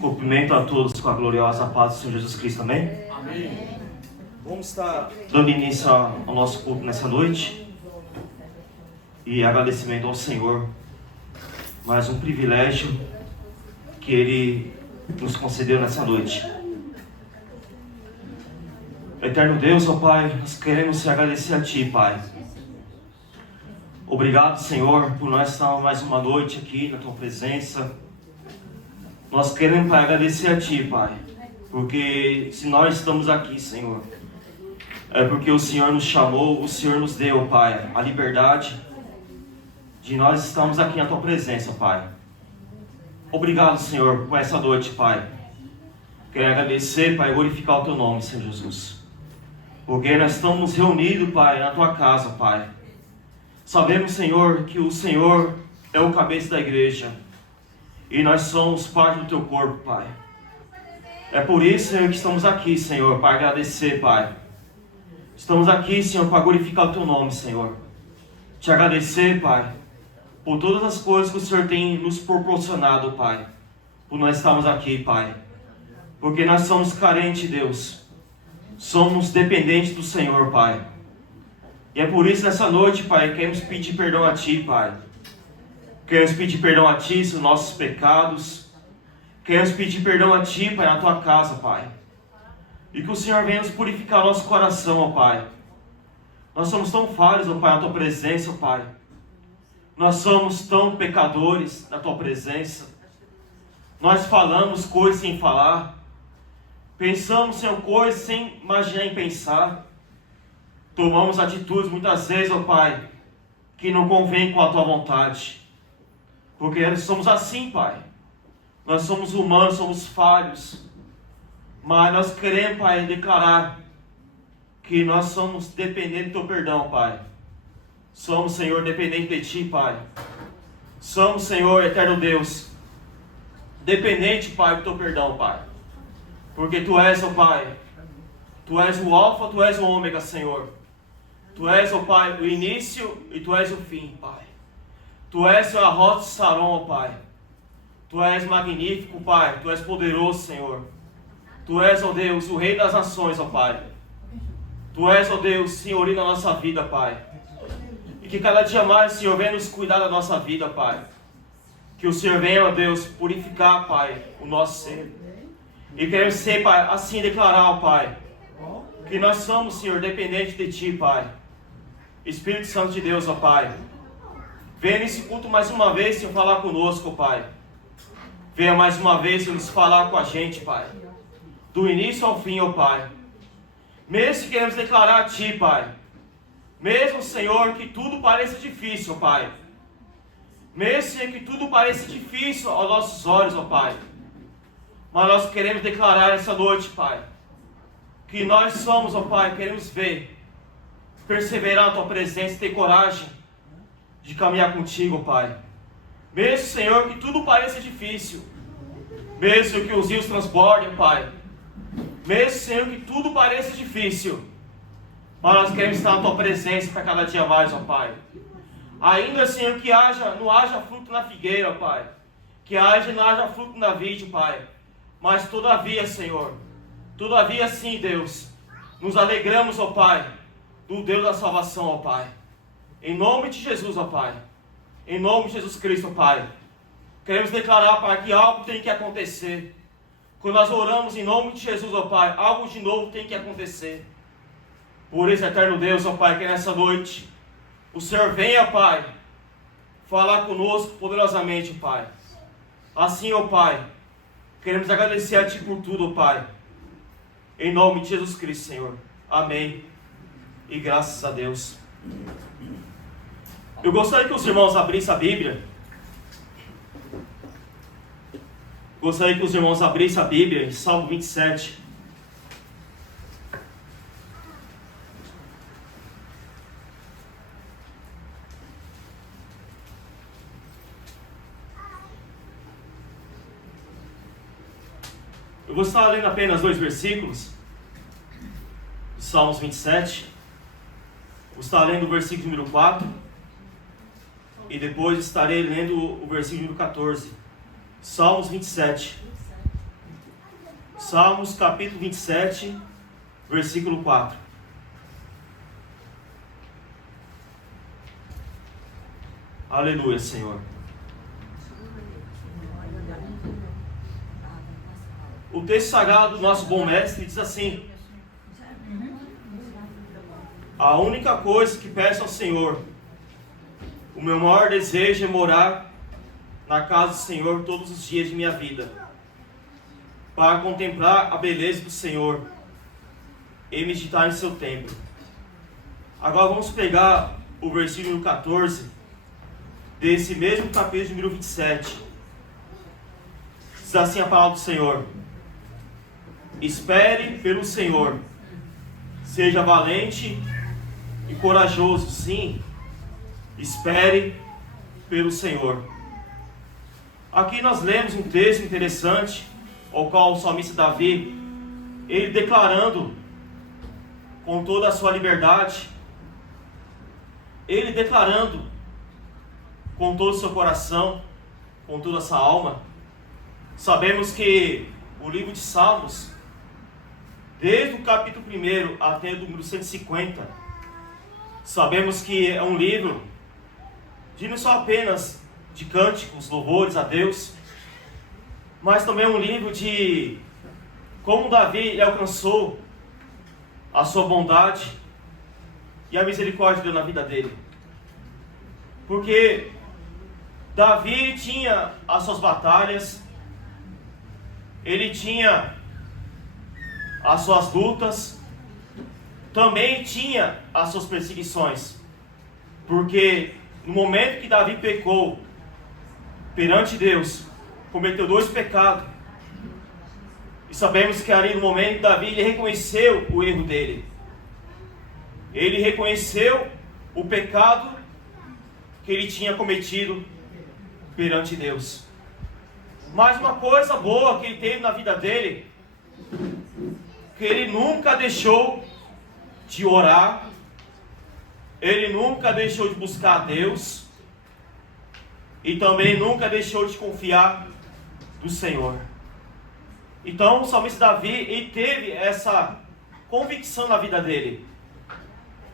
Cumprimento a todos com a gloriosa paz do Senhor Jesus Cristo, amém? Amém. Vamos estar dando início ao nosso culto nessa noite. E agradecimento ao Senhor. Mais um privilégio que Ele nos concedeu nessa noite. Eterno Deus, ó Pai, nós queremos te agradecer a Ti, Pai. Obrigado, Senhor, por nós estarmos mais uma noite aqui na Tua presença. Nós queremos, Pai, agradecer a Ti, Pai, porque se nós estamos aqui, Senhor, é porque o Senhor nos chamou, o Senhor nos deu, Pai, a liberdade de nós estarmos aqui na Tua presença, Pai. Obrigado, Senhor, por essa noite, Pai. Quero agradecer, Pai, e glorificar o Teu nome, Senhor Jesus, porque nós estamos reunidos, Pai, na Tua casa, Pai. Sabemos, Senhor, que o Senhor é o cabeça da igreja. E nós somos parte do Teu corpo, Pai. É por isso, Senhor, que estamos aqui, Senhor, para agradecer, Pai. Estamos aqui, Senhor, para glorificar o Teu nome, Senhor. Te agradecer, Pai, por todas as coisas que o Senhor tem nos proporcionado, Pai. Por nós estarmos aqui, Pai. Porque nós somos carentes, Deus. Somos dependentes do Senhor, Pai. E é por isso, nessa noite, Pai, queremos pedir perdão a Ti, Pai. Queremos pedir perdão a Ti sobre nossos pecados. Queremos pedir perdão a Ti, Pai, na Tua casa, Pai. E que o Senhor venha nos purificar nosso coração, ó Pai. Nós somos tão falhos, ó Pai, na Tua presença, ó Pai. Nós somos tão pecadores na Tua presença. Nós falamos coisas sem falar. Pensamos, Senhor, coisas sem imaginar em pensar. Tomamos atitudes muitas vezes, ó Pai, que não convém com a Tua vontade. Porque nós somos assim, Pai. Nós somos humanos, somos falhos. Mas nós queremos, Pai, declarar que nós somos dependentes do Teu perdão, Pai. Somos, Senhor, dependentes de Ti, Pai. Somos, Senhor, eterno Deus, dependente, Pai, do Teu perdão, Pai. Porque Tu és, ó Pai, Tu és o alfa, Tu és o ômega, Senhor. Tu és, ó Pai, o início e Tu és o fim, Pai. Tu és a rosa de Saron, ó Pai. Tu és magnífico, Pai. Tu és poderoso, Senhor. Tu és, ó Deus, o Rei das nações, ó Pai. Tu és, ó Deus, senhorio na nossa vida, Pai. E que cada dia mais, Senhor, venha nos cuidar da nossa vida, Pai. Que o Senhor venha, ó Deus, purificar, Pai, o nosso ser. E queremos ser, Pai, assim declarar, ó Pai, que nós somos, Senhor, dependentes de Ti, Pai. Espírito Santo de Deus, ó Pai. Venha nesse culto mais uma vez, Senhor, falar conosco, Pai. Venha mais uma vez, Senhor, falar com a gente, Pai. Do início ao fim, ó Pai. Mesmo que queremos declarar a Ti, Pai. Mesmo, Senhor, que tudo pareça difícil, ó Pai. Mesmo, Senhor, que tudo pareça difícil aos nossos olhos, ó Pai. Mas nós queremos declarar essa noite, Pai, que nós somos, ó Pai, queremos ver, perseverar na Tua presença, ter coragem de caminhar contigo, Pai. Mesmo, Senhor, que tudo pareça difícil. Mesmo que os rios transbordem, Pai. Mesmo, Senhor, que tudo pareça difícil. Mas nós queremos estar na Tua presença para cada dia mais, ó Pai. Ainda, Senhor, que não haja fruto na figueira, Pai. Que não haja fruto na vide, Pai. Mas todavia, Senhor, todavia sim, Deus, nos alegramos, ó Pai, do Deus da salvação, ó Pai. Em nome de Jesus, ó Pai. Em nome de Jesus Cristo, ó Pai. Queremos declarar, Pai, que algo tem que acontecer. Quando nós oramos em nome de Jesus, ó Pai, algo de novo tem que acontecer. Por isso, eterno Deus, ó Pai, que nessa noite o Senhor venha, Pai, falar conosco poderosamente, Pai. Assim, ó Pai, queremos agradecer a Ti por tudo, ó Pai. Em nome de Jesus Cristo, Senhor. Amém. E graças a Deus. Eu gostaria que os irmãos abrissem a Bíblia. Gostaria que os irmãos abrissem a Bíblia em Salmo 27. Eu vou estar lendo apenas 2 versículos. Salmos 27. Vou estar lendo o versículo número 4. E depois estarei lendo o versículo número 14. Salmos 27. Salmos capítulo 27, versículo 4. Aleluia, Senhor. O texto sagrado do nosso bom mestre diz assim: a única coisa que peço ao Senhor, o meu maior desejo é morar na casa do Senhor todos os dias de minha vida, para contemplar a beleza do Senhor e meditar em seu templo. Agora vamos pegar o versículo 14 desse mesmo capítulo de número 27. Diz assim a palavra do Senhor: espere pelo Senhor, seja valente e corajoso. Sim, espere pelo Senhor. Aqui nós lemos um texto interessante, ao qual o salmista Davi, ele declarando com toda a sua liberdade, ele declarando com todo o seu coração, com toda a sua alma. Sabemos que o livro de Salmos, desde o capítulo 1 até o número 150, sabemos que é um livro de não só apenas de cânticos, louvores a Deus, mas também é um livro de como Davi alcançou a sua bondade e a misericórdia de Deus na vida dele. Porque Davi tinha as suas batalhas, ele tinha as suas lutas, também tinha as suas perseguições. Porque no momento que Davi pecou perante Deus, cometeu 2 pecados, e sabemos que ali no momento Davi ele reconheceu o erro dele. Ele reconheceu o pecado que ele tinha cometido perante Deus. Mas uma coisa boa que ele teve na vida dele, que ele nunca deixou de orar, ele nunca deixou de buscar a Deus, e também nunca deixou de confiar no Senhor. Então o salmista Davi, ele teve essa convicção na vida dele.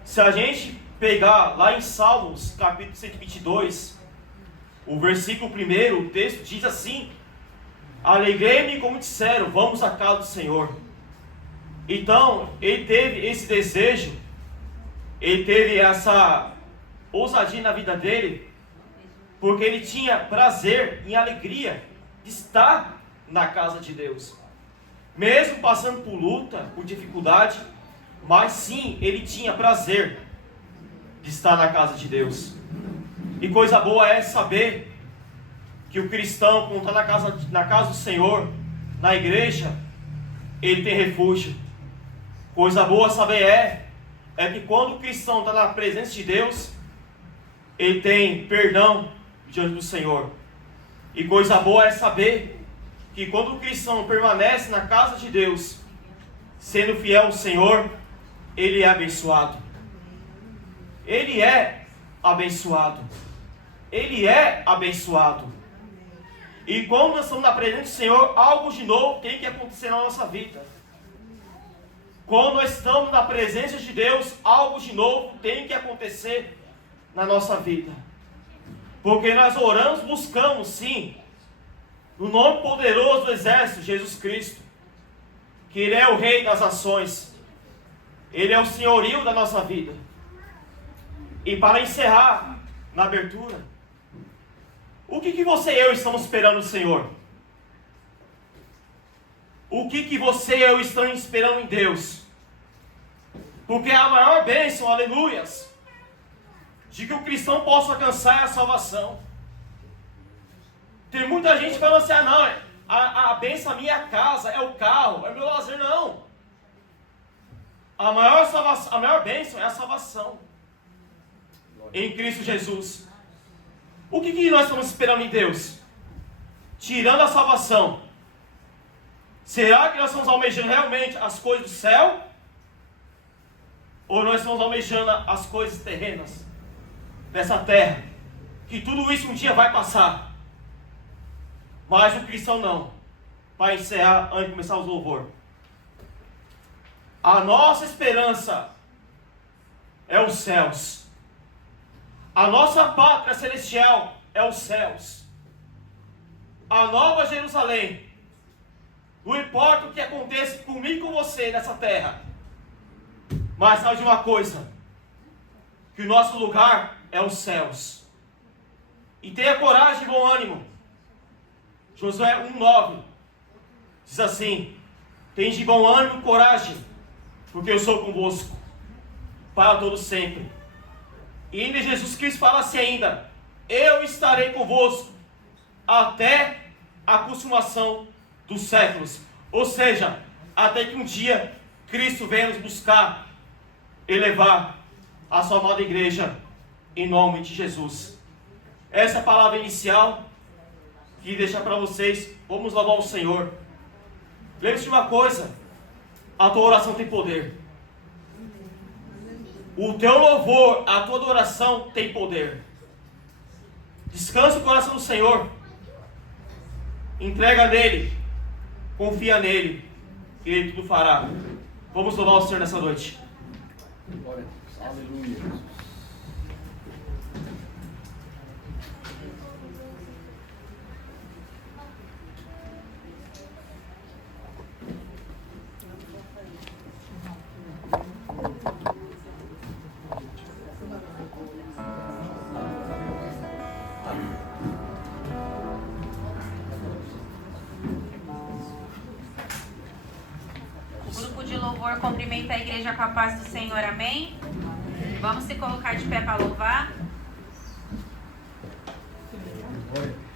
Se a gente pegar lá em Salmos capítulo 122, o versículo 1, o texto diz assim: alegrei-me como disseram, vamos à casa do Senhor. Então ele teve esse desejo, ele teve essa ousadia na vida dele, porque ele tinha prazer em alegria de estar na casa de Deus, mesmo passando por luta, por dificuldade, mas sim, ele tinha prazer de estar na casa de Deus. E coisa boa é saber que o cristão, quando está na casa do Senhor, na igreja, ele tem refúgio. Coisa boa saber é que quando o cristão está na presença de Deus, ele tem perdão diante do Senhor. E coisa boa é saber que quando o cristão permanece na casa de Deus, sendo fiel ao Senhor, ele é abençoado. Ele é abençoado. Ele é abençoado. E quando nós estamos na presença do Senhor, algo de novo tem que acontecer na nossa vida. Quando nós estamos na presença de Deus, algo de novo tem que acontecer na nossa vida. Porque nós oramos, buscamos sim, no nome poderoso do exército, Jesus Cristo, que Ele é o Rei das nações, Ele é o senhorio da nossa vida. E para encerrar, na abertura, o que você e eu estamos esperando do Senhor? O que você e eu estamos esperando em Deus? Porque a maior bênção, aleluias, de que o cristão possa alcançar a salvação. Tem muita gente falando assim: não, a bênção é a minha casa, é o carro, é o meu lazer. Não. A maior bênção é a salvação em Cristo Jesus. O que nós estamos esperando em Deus? Tirando a salvação, será que nós estamos almejando realmente as coisas do céu? Ou nós estamos almejando as coisas terrenas dessa terra? Que tudo isso um dia vai passar. Mas o cristão não. para encerrar antes de começar os louvor. A nossa esperança é os céus. A nossa pátria celestial é os céus. A nova Jerusalém. Não importa o que aconteça comigo e com você nessa terra. Mas sabe de uma coisa? Que o nosso lugar é os céus. E tenha coragem e bom ânimo. Josué 1,9 diz assim: tende bom ânimo e coragem, porque eu sou convosco para todo sempre. E ainda Jesus Cristo fala assim ainda: eu estarei convosco até a consumação dos séculos. Ou seja, até que um dia Cristo venha nos buscar e levar a sua amada igreja em nome de Jesus. Essa é a palavra inicial que deixar para vocês. Vamos louvar o Senhor. Lembre-se de uma coisa: a tua oração tem poder. O teu louvor, a tua adoração tem poder. Descansa o coração do Senhor. Entrega nele. Confia nele. E ele tudo fará. Vamos louvar o Senhor nessa noite. Glória a Deus. Aleluia. Cumprimenta a igreja com a paz do Senhor, amém? Vamos se colocar de pé para louvar. Descer comigo.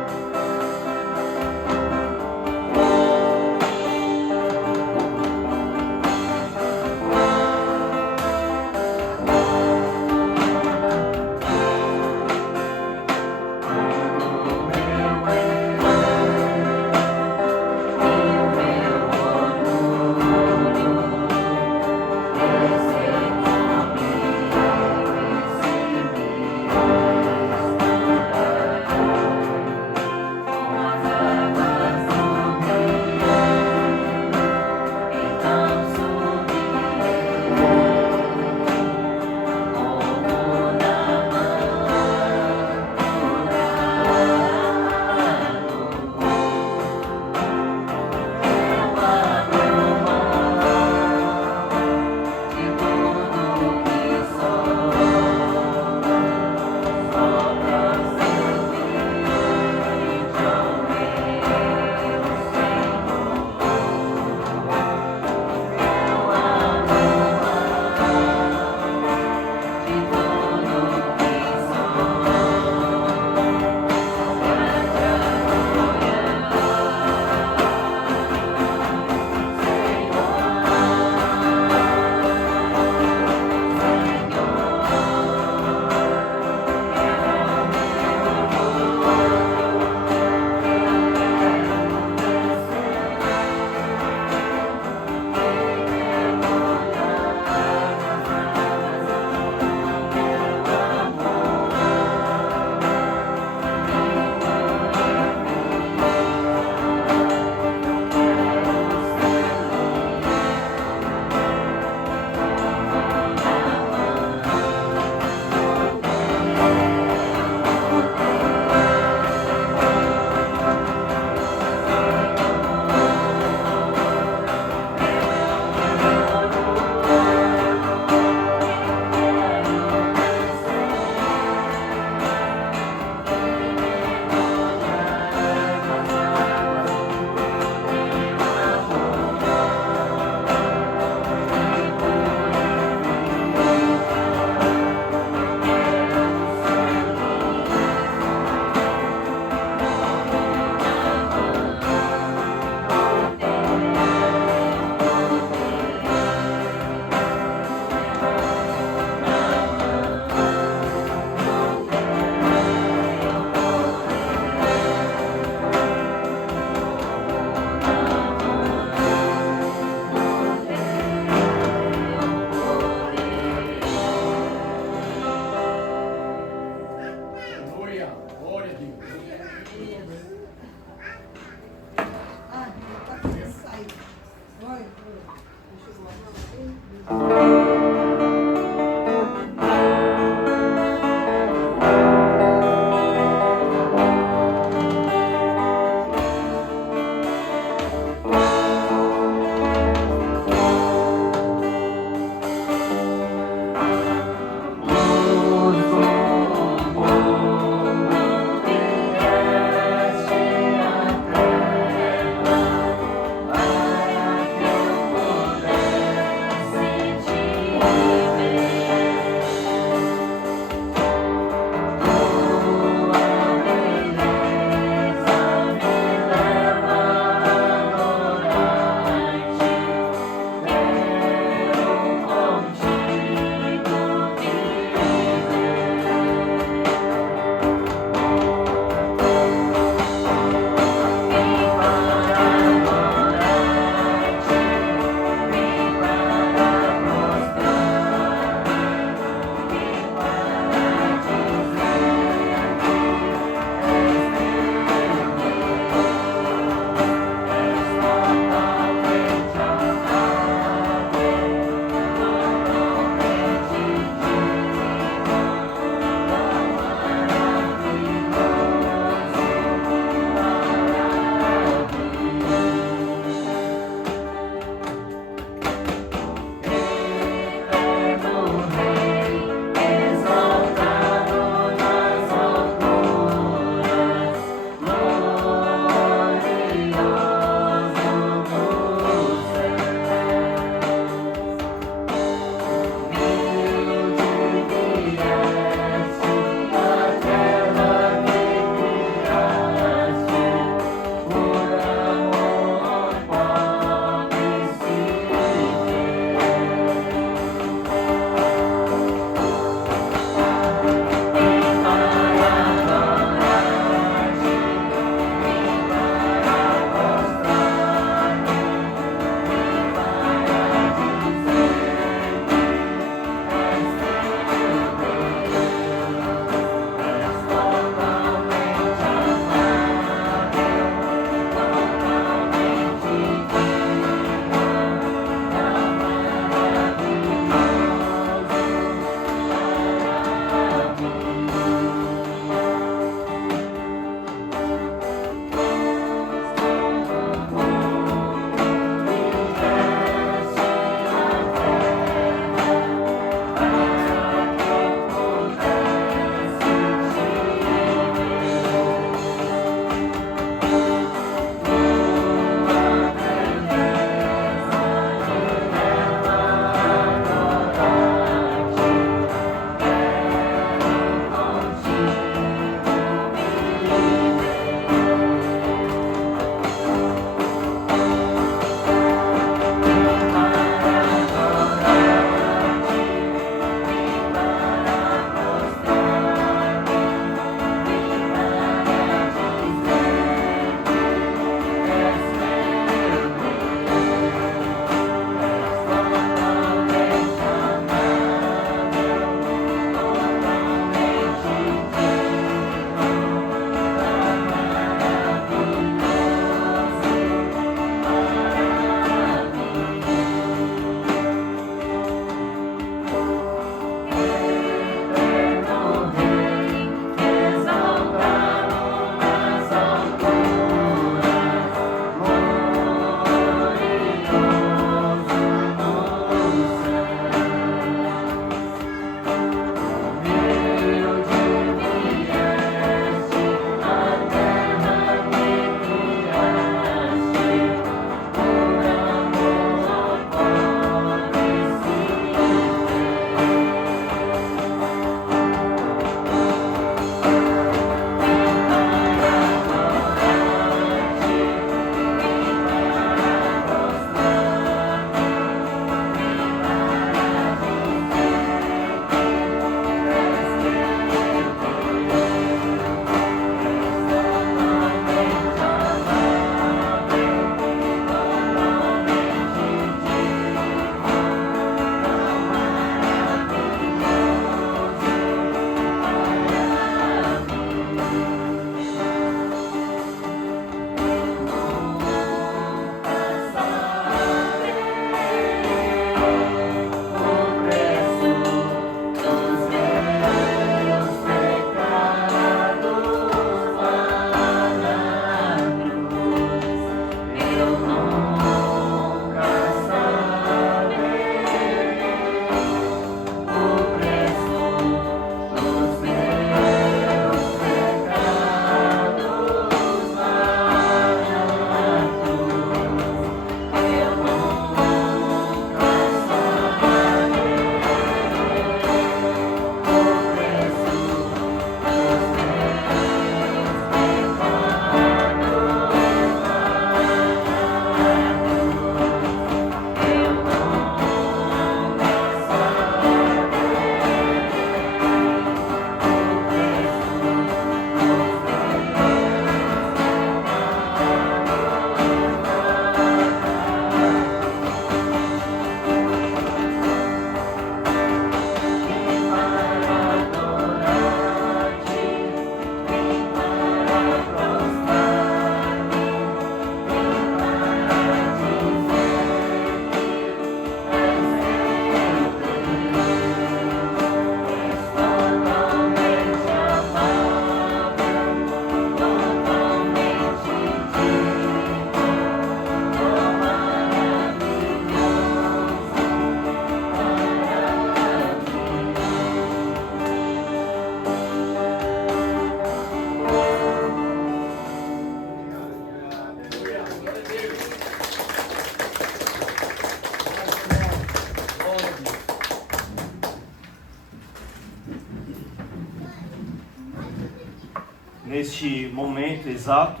neste momento exato,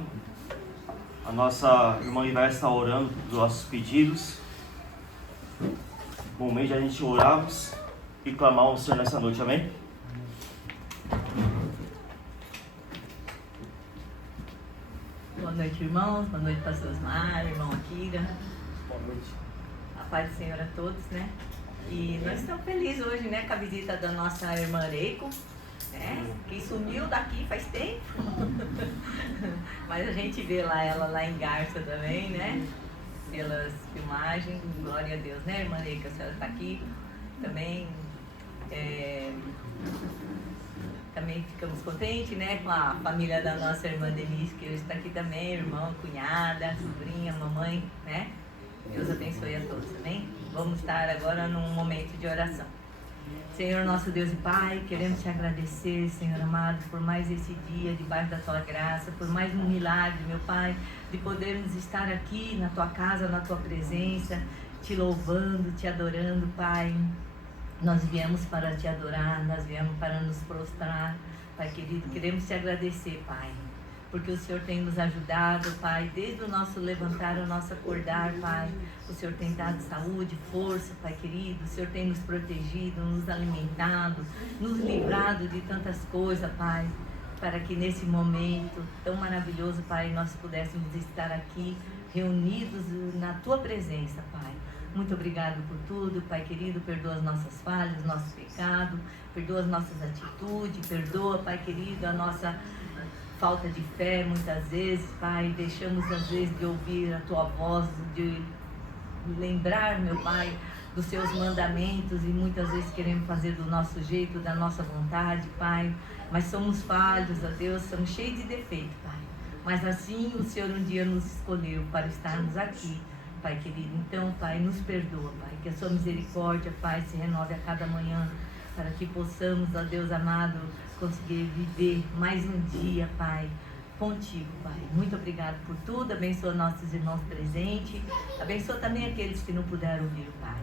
a nossa irmã Ivar está orando pelos nossos pedidos. Momento de a gente orarmos e clamar ao Senhor nessa noite, amém? Boa noite, irmãos. Boa noite, pastor Osmar, irmão Akira. Boa noite. A paz do Senhor a todos, né? E nós estamos felizes hoje, né, com a visita da nossa irmã Reiko, né? Que sumiu daqui faz tempo. Mas a gente vê ela lá em Garça também, né? Pelas filmagens. Glória a Deus, né, irmã Reiko? A senhora está aqui também. Também ficamos contentes, né, com a família da nossa irmã Denise, que hoje está aqui também, irmão, cunhada, sobrinha, mamãe, né? Deus abençoe a todos, amém? Vamos estar agora num momento de oração. Senhor, nosso Deus e Pai, queremos te agradecer, Senhor amado, por mais esse dia, debaixo da tua graça, por mais um milagre, meu Pai, de podermos estar aqui na tua casa, na tua presença, te louvando, te adorando, Pai. Nós viemos para te adorar, nós viemos para nos prostrar, Pai querido, queremos te agradecer, Pai, porque o Senhor tem nos ajudado, Pai, desde o nosso levantar, o nosso acordar, Pai, o Senhor tem dado saúde, força, Pai querido, o Senhor tem nos protegido, nos alimentado, nos livrado de tantas coisas, Pai, para que nesse momento tão maravilhoso, Pai, nós pudéssemos estar aqui reunidos na tua presença, Pai. Muito obrigado por tudo, Pai querido, perdoa as nossas falhas, nossos pecados, perdoa as nossas atitudes, perdoa, Pai querido, a nossa falta de fé muitas vezes, Pai, deixamos às vezes de ouvir a Tua voz, de lembrar, meu Pai, dos Seus mandamentos e muitas vezes queremos fazer do nosso jeito, da nossa vontade, Pai, mas somos falhos, ó Deus, somos cheios de defeito, Pai, mas assim o Senhor um dia nos escolheu para estarmos aqui, Pai querido. Então, Pai, nos perdoa, Pai, que a sua misericórdia, Pai, se renove a cada manhã, para que possamos, ó Deus amado, conseguir viver mais um dia, Pai, contigo, Pai. Muito obrigado por tudo, abençoa nossos irmãos presentes, abençoa também aqueles que não puderam vir, Pai.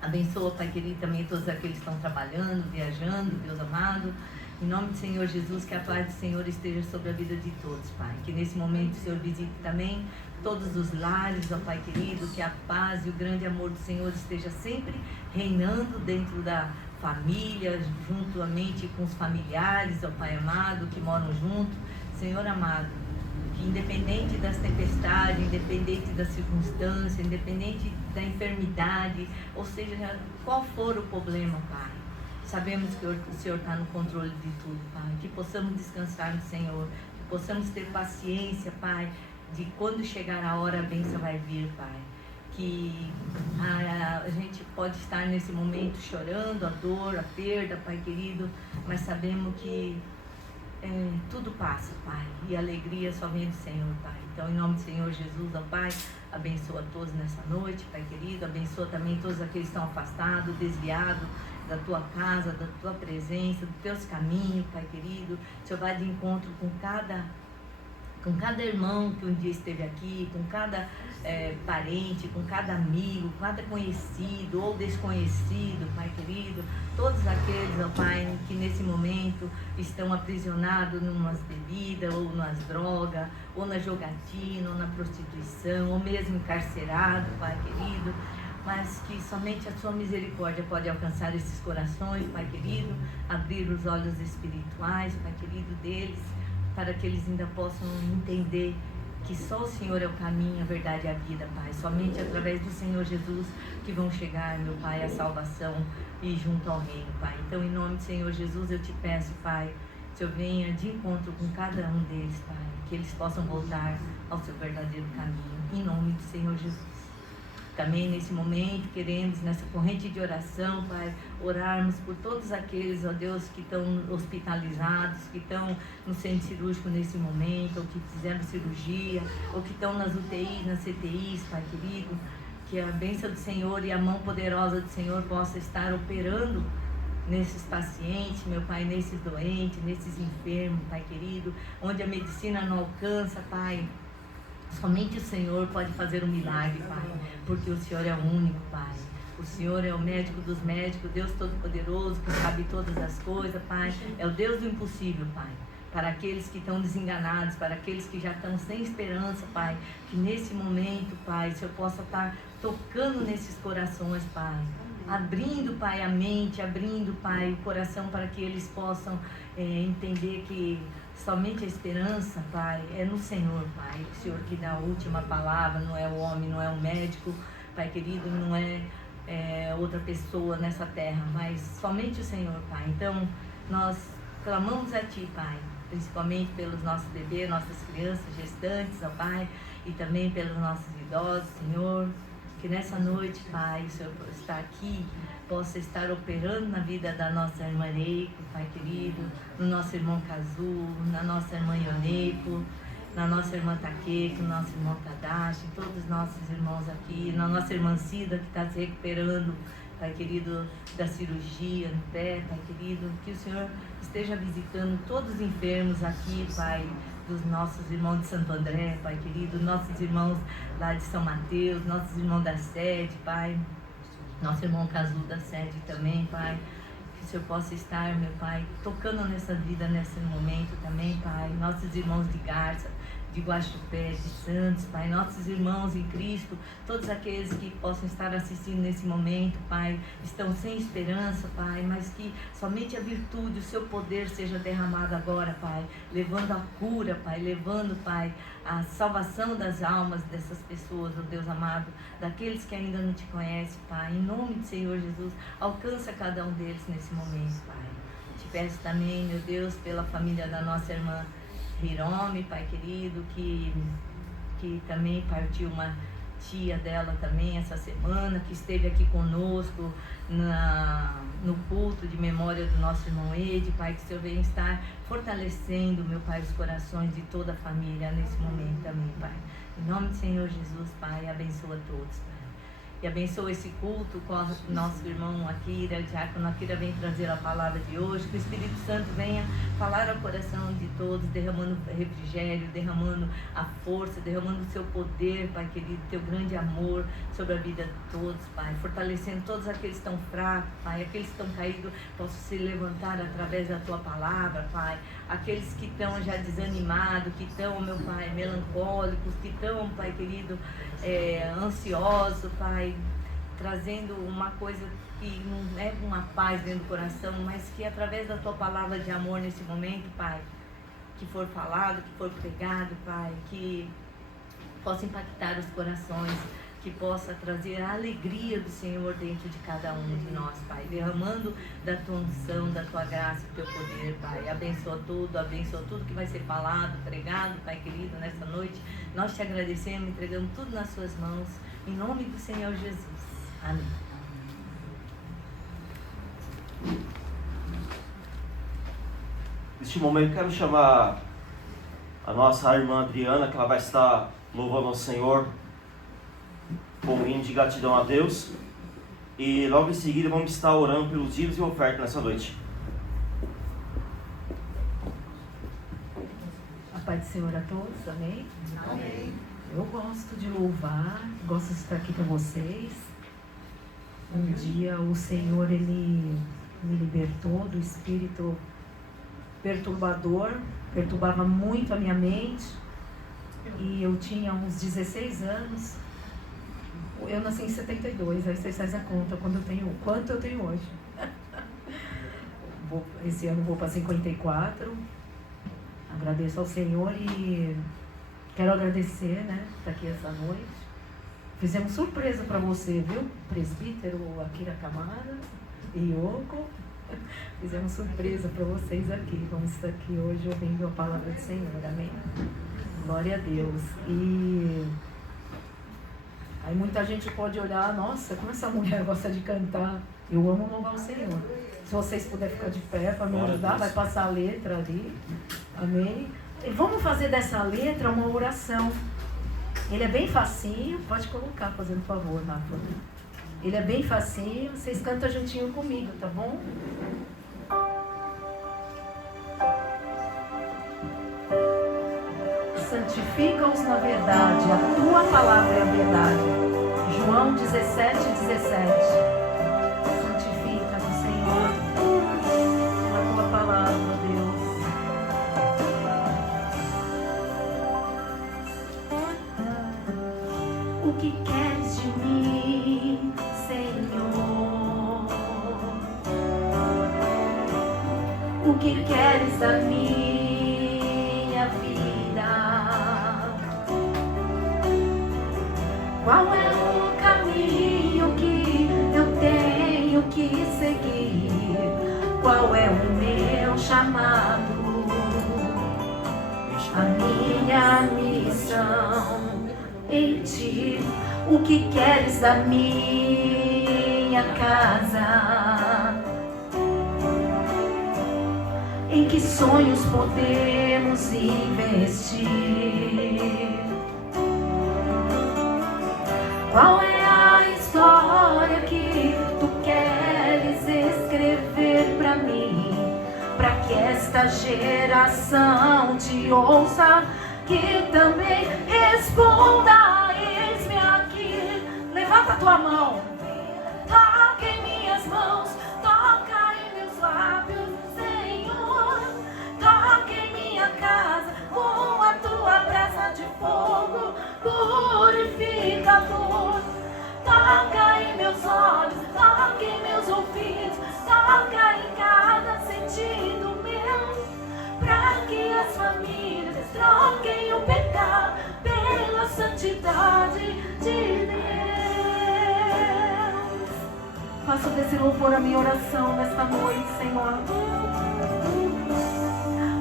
Abençoa, Pai querido, também todos aqueles que estão trabalhando, viajando, Deus amado. Em nome do Senhor Jesus, que a paz do Senhor esteja sobre a vida de todos, Pai. Que nesse momento o Senhor visite também todos os lares, ó Pai querido, que a paz e o grande amor do Senhor esteja sempre reinando dentro da família, juntamente com os familiares, ó Pai amado, que moram junto. Senhor amado, que independente das tempestades, independente da circunstância, independente da enfermidade, ou seja, qual for o problema, Pai, sabemos que o Senhor está no controle de tudo, Pai. Que possamos descansar no Senhor, que possamos ter paciência, Pai, de quando chegar a hora a bênção vai vir, Pai. Que a gente pode estar nesse momento chorando a dor, a perda, Pai querido, mas sabemos que tudo passa, Pai, e a alegria só vem do Senhor, Pai. Então, em nome do Senhor Jesus, ó Pai, abençoa todos nessa noite, Pai querido, abençoa também todos aqueles que estão afastados, desviados da Tua casa, da Tua presença, dos Teus caminhos, Pai querido. O Senhor vai de encontro com cada irmão que um dia esteve aqui, com cada parente, com cada amigo, com cada conhecido ou desconhecido, Pai querido, todos aqueles, ó Pai, que nesse momento estão aprisionados numas bebidas, ou nas drogas, ou na jogatina, ou na prostituição, ou mesmo encarcerado, Pai querido, mas que somente a sua misericórdia pode alcançar esses corações, Pai querido, abrir os olhos espirituais, Pai querido, deles, para que eles ainda possam entender que só o Senhor é o caminho, a verdade e a vida, Pai. Somente através do Senhor Jesus que vão chegar, meu Pai, a salvação e junto ao reino, Pai. Então, em nome do Senhor Jesus, eu te peço, Pai, que o Senhor venha de encontro com cada um deles, Pai, que eles possam voltar ao seu verdadeiro caminho, em nome do Senhor Jesus. Também nesse momento queremos, nessa corrente de oração, Pai, orarmos por todos aqueles, ó Deus, que estão hospitalizados, que estão no centro cirúrgico nesse momento, ou que fizeram cirurgia, ou que estão nas UTIs, nas CTIs, Pai querido, que a bênção do Senhor e a mão poderosa do Senhor possa estar operando nesses pacientes, meu Pai, nesses doentes, nesses enfermos, Pai querido, onde a medicina não alcança, Pai. Somente o Senhor pode fazer um milagre, Pai, porque o Senhor é o único, Pai. O Senhor é o médico dos médicos, Deus Todo-Poderoso, que sabe todas as coisas, Pai. É o Deus do impossível, Pai. para aqueles que estão desenganados, para aqueles que já estão sem esperança, Pai, que nesse momento, Pai, o Senhor possa estar tocando nesses corações, Pai, abrindo, Pai, a mente, abrindo, Pai, o coração para que eles possam entender que somente a esperança, Pai, é no Senhor, Pai, o Senhor que dá a última palavra, não é o homem, não é o médico, Pai querido, não é outra pessoa nessa terra, mas somente o Senhor, Pai. Então, nós clamamos a Ti, Pai, principalmente pelos nossos bebês, nossas crianças gestantes, ó Pai, e também pelos nossos idosos, Senhor, que nessa noite, Pai, o Senhor está aqui, possa estar operando na vida da nossa irmã Neiko, Pai querido, no nosso irmão Kazu, na nossa irmã Ioneiko, na nossa irmã Taqueco, no nosso irmão Tadashi, todos os nossos irmãos aqui, na nossa irmã Cida, que está se recuperando, Pai querido, da cirurgia no pé, Pai querido, que o Senhor esteja visitando todos os enfermos aqui, Pai, dos nossos irmãos de Santo André, Pai querido, nossos irmãos lá de São Mateus, nossos irmãos da sede, Pai, nosso irmão Cazu da sede também, Pai, que o Senhor possa estar, meu Pai, tocando nessa vida, nesse momento também, Pai, nossos irmãos de Garça, de Guaxupé, de Santos, Pai, nossos irmãos em Cristo, todos aqueles que possam estar assistindo nesse momento, Pai, estão sem esperança, Pai, mas que somente a virtude, o seu poder seja derramado agora, Pai, levando a cura, Pai, levando, Pai, a salvação das almas dessas pessoas, ó Deus amado, daqueles que ainda não te conhecem, Pai, em nome do Senhor Jesus, alcança cada um deles nesse momento, Pai. Te peço também, meu Deus, pela família da nossa irmã Hirome, Pai querido, que também partiu uma tia dela também essa semana, que esteve aqui conosco no culto de memória do nosso irmão Ed, Pai, que o Senhor venha estar fortalecendo, meu Pai, os corações de toda a família nesse momento também, Pai. Em nome do Senhor Jesus, Pai, abençoa todos, Pai. E abençoa esse culto com o nosso irmão Akira, Diácono Akira vem trazer a palavra de hoje, que o Espírito Santo venha falar ao coração de todos, derramando refrigério, derramando a força, derramando o seu poder, Pai querido, teu grande amor sobre a vida de todos, Pai, fortalecendo todos aqueles que estão fracos, Pai, aqueles que estão caídos, possam se levantar através da tua palavra, Pai, aqueles que estão já desanimados, que estão, meu Pai, melancólicos, que estão, Pai querido, ansiosos, Pai, trazendo uma coisa que não é uma paz dentro do coração, mas que através da tua palavra de amor nesse momento, Pai, que for falado, que for pregado, Pai, que possa impactar os corações, que possa trazer a alegria do Senhor dentro de cada um de nós, Pai, derramando da tua unção, da tua graça, do teu poder, Pai. Abençoa tudo que vai ser falado, pregado, Pai querido, nessa noite. Nós te agradecemos, entregamos tudo nas suas mãos, em nome do Senhor Jesus. Amém. Neste momento quero chamar a nossa irmã Adriana, que ela vai estar louvando ao Senhor com um hino de gratidão a Deus. E logo em seguida vamos estar orando pelos dízimos e ofertas nessa noite. A paz do Senhor a todos, amém? Amém. Eu gosto de louvar, gosto de estar aqui com vocês. Um dia o Senhor, Ele me libertou do espírito perturbador, perturbava muito a minha mente. E eu tinha uns 16 anos. Eu nasci em 72, aí vocês fazem a conta quanto eu tenho hoje. Esse ano vou para 54. Agradeço ao Senhor e quero agradecer, né, estar aqui essa noite. Fizemos surpresa para você, viu? Presbítero Akira Kamara e Yoko. Fizemos surpresa para vocês aqui. Vamos estar aqui hoje ouvindo a palavra do Senhor, amém? Glória a Deus. E aí muita gente pode olhar, nossa, como essa mulher gosta de cantar. Eu amo louvar o Senhor. Se vocês puderem ficar de pé para me ajudar, vai passar a letra ali. Amém? E vamos fazer dessa letra uma oração. Ele é bem facinho, pode colocar, fazendo favor, Rafa. Ele é bem facinho, vocês cantam juntinho comigo, tá bom? Santifica-os na verdade, a tua palavra é a verdade. João 17, 17. Santifica-nos, Senhor, na tua palavra, Deus. queres da minha vida? Qual é o caminho que eu tenho que seguir? Qual é o meu chamado? A minha missão em ti? O que queres da minha casa? Em que sonhos podemos investir? Qual é a história que tu queres escrever pra mim? Pra que esta geração te ouça, que também responda: eis-me aqui. Levanta a tua mão, toca em minhas mãos, toca em meus lábios, Senhor. Toca em minha casa com a tua brasa de fogo purificador. Toca em meus olhos, toca em meus ouvidos, toca em cada sentido meu, para que as famílias troquem o pecado pela santidade de Deus. Faço desse louvor a minha oração nesta noite, Senhor.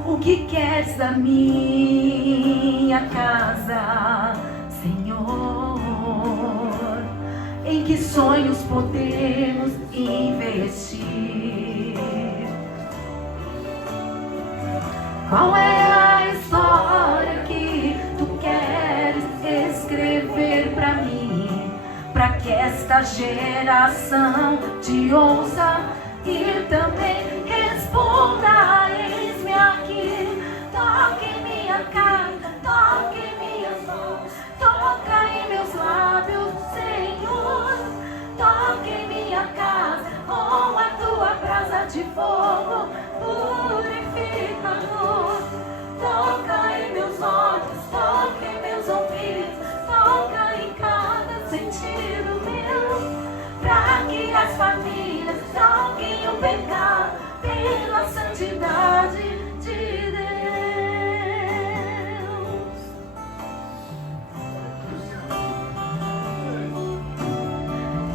O que queres da minha casa, Senhor? Em que sonhos podemos investir? Qual é a história que tu queres escrever pra mim? Pra que esta geração te ouça e também responda: eis-me aqui. Toca em minha casa, toca em minhas mãos, toca em meus lábios, Senhor. Toca em minha casa com a tua brasa de fogo purificador. Toca em meus olhos, toca em meus ouvidos, toca em cada sentido meu, pra que as famílias troquem o pecado pela santidade de Deus.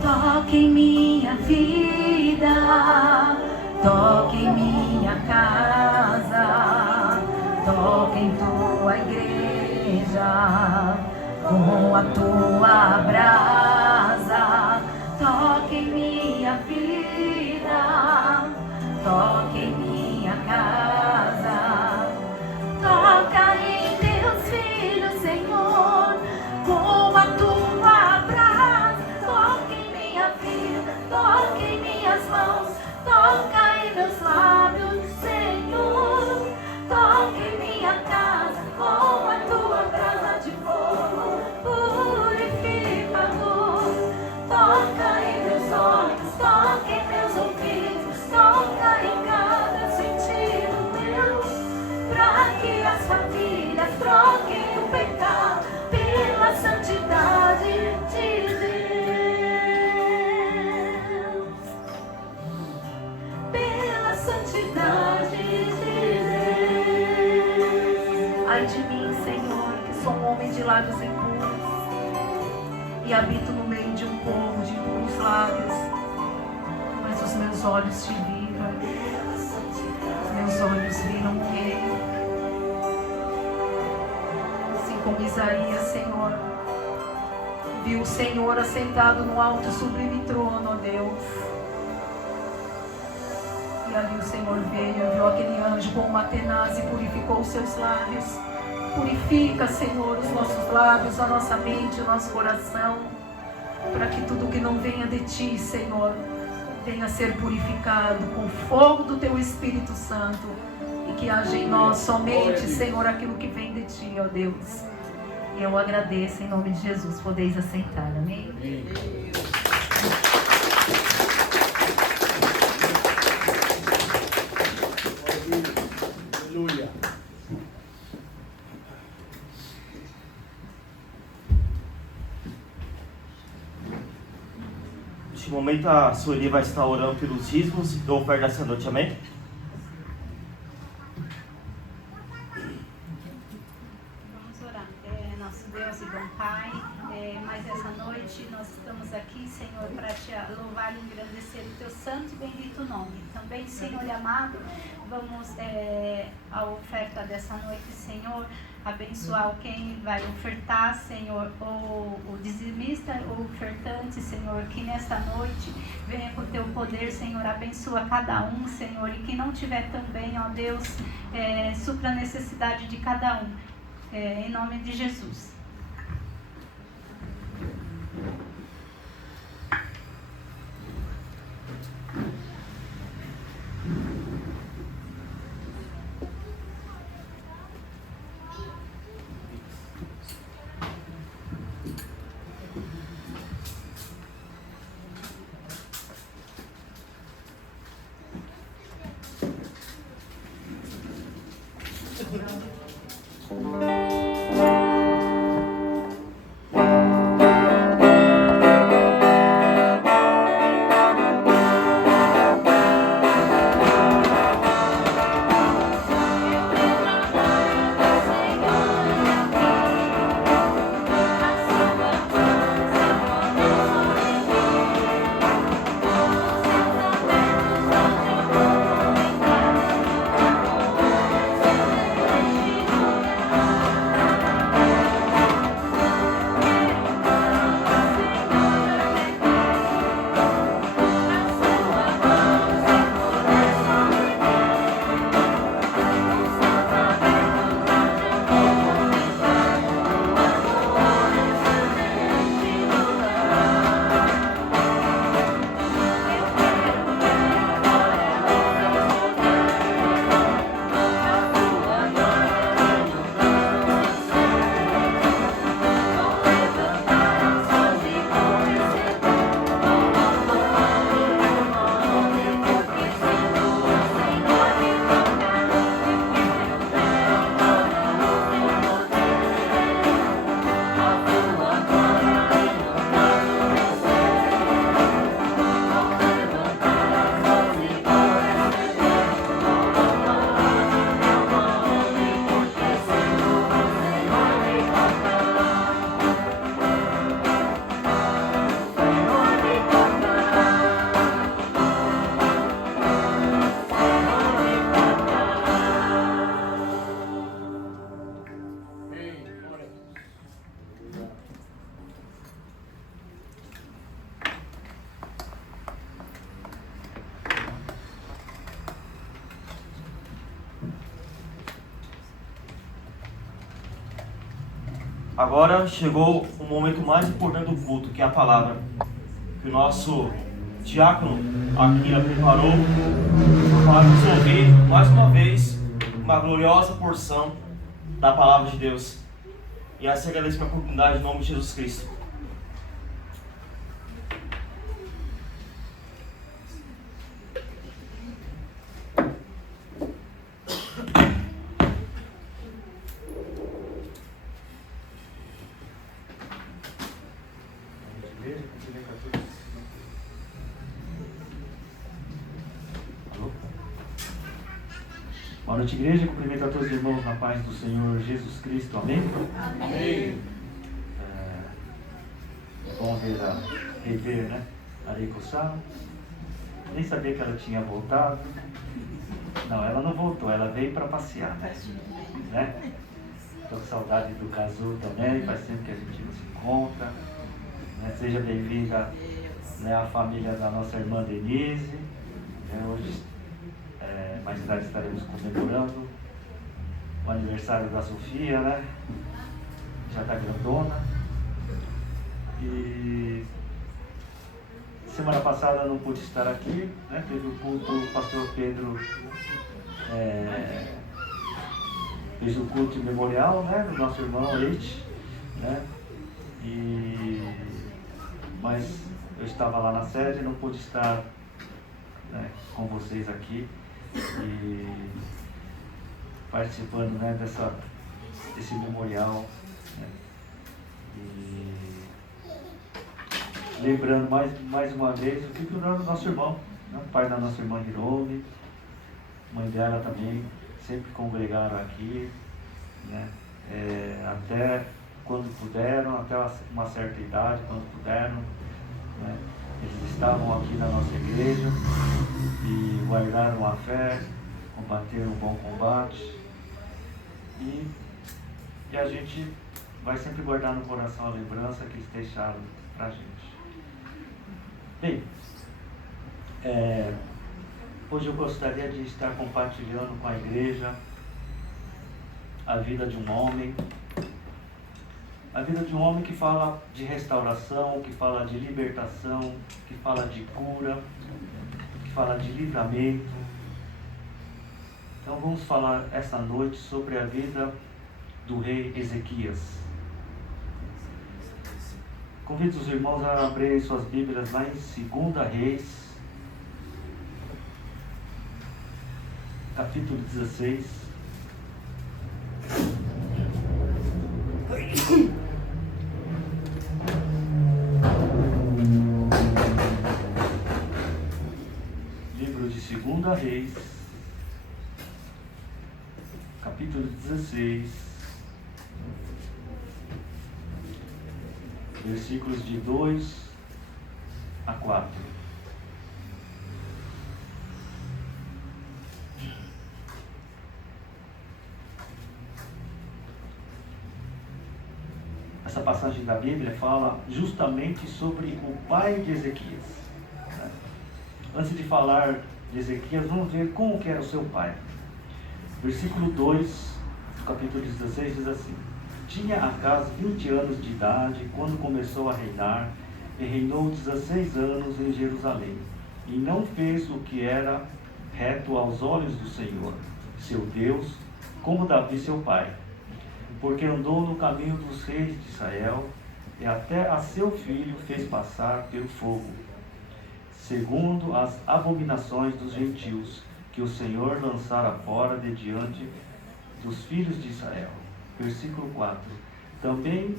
Toque em minha vida, toque em minha casa, toque em tua igreja com a tua brasa. Toque em minha vida, toque em minha casa, toca em teus filhos, Senhor, com a tua brasa. Toque em minha vida, toque em minhas mãos, toca em meus lábios, Senhor. Toque em minha casa com a tua brasa de fogo purificador. Toca em meus olhos, toca em meus ouvidos, toca em cada sentido meu, pra que as famílias troquem o pecado pela santidade de Deus. Pela santidade de Deus. Ai de mim, Senhor, que sou um homem de lábios impuros e habito no meio de um povo de impuros lábios, mas os meus olhos te viram, os meus olhos viram o Rei. Assim como Isaías, Senhor, viu o Senhor assentado no alto e sublime trono, ó Deus. E ali o Senhor veio, viu aquele anjo com uma tenaz e purificou os seus lábios. Purifica, Senhor, os nossos lábios, a nossa mente, o nosso coração, para que tudo que não venha de Ti, Senhor, venha a ser purificado com o fogo do Teu Espírito Santo, e que haja em nós somente, Senhor, aquilo que vem de Ti, ó Deus. E eu agradeço em nome de Jesus. Podeis assentar, amém? Aleluia. Neste momento a Sueli vai estar orando pelos dízimos e ofertas dessa noite, amém? Mas essa noite nós estamos aqui, Senhor, para te louvar e engrandecer o teu santo e bendito nome. Também, Senhor amado, vamos à oferta dessa noite, Senhor, abençoar quem vai ofertar, Senhor, o dizimista, o ofertante, Senhor, que nesta noite venha com o teu poder, Senhor, abençoa cada um, Senhor, e quem não tiver também, ó Deus, supra a necessidade de cada um, em nome de Jesus. Agora chegou o momento mais importante do culto, que é a palavra, que o nosso diácono aqui preparou para nos ouvir mais uma vez uma gloriosa porção da palavra de Deus. E assim agradeço a oportunidade em nome de Jesus Cristo. Boa noite, igreja. Cumprimento a todos os irmãos na paz do Senhor Jesus Cristo. Amém? Amém. É bom rever, né? A Reiko-san. Nem sabia que ela tinha voltado. Não, ela não voltou, ela veio para passear, né? Estou com saudade do Kazu também, faz tempo que a gente não se encontra. Né? Seja bem-vinda, né, à família da nossa irmã Denise. Hoje, mais tarde estaremos comemorando o aniversário da Sofia, né? Já está grandona. E semana passada eu não pude estar aqui, né? Teve o culto, o pastor Pedro fez o culto memorial, né? Do nosso irmão Leite, né? Mas eu estava lá na sede e não pude estar, né, com vocês aqui e participando, né, desse memorial, né? E lembrando mais uma vez o que o nosso irmão, né, o pai da nossa irmã Hiromi, mãe dela também, sempre congregaram aqui, né? Até quando puderam, até uma certa idade, quando puderam, né? Eles estavam aqui na nossa igreja e guardaram a fé, combateram um bom combate, e a gente vai sempre guardar no coração a lembrança que eles deixaram pra gente. Bem, hoje eu gostaria de estar compartilhando com a igreja a vida de um homem, que fala de restauração, que fala de libertação, que fala de cura, que fala de livramento. Então vamos falar essa noite sobre a vida do rei Ezequias. Convido os irmãos a abrirem suas Bíblias lá em 2 Reis, capítulo 16. Livro de 2 Reis, capítulo 16, versículos de 2 a 4. Essa passagem da Bíblia fala justamente sobre o pai de Ezequias. Antes de falar de Ezequias, vamos ver como que era o seu pai. Versículo 2 do capítulo 16 diz assim: Tinha Acaz 20 anos de idade quando começou a reinar, e reinou 16 anos em Jerusalém, e não fez o que era reto aos olhos do Senhor, seu Deus, como Davi seu pai, porque andou no caminho dos reis de Israel, e até a seu filho fez passar pelo fogo, segundo as abominações dos gentios, que o Senhor lançara fora de diante dos filhos de Israel. Versículo 4. Também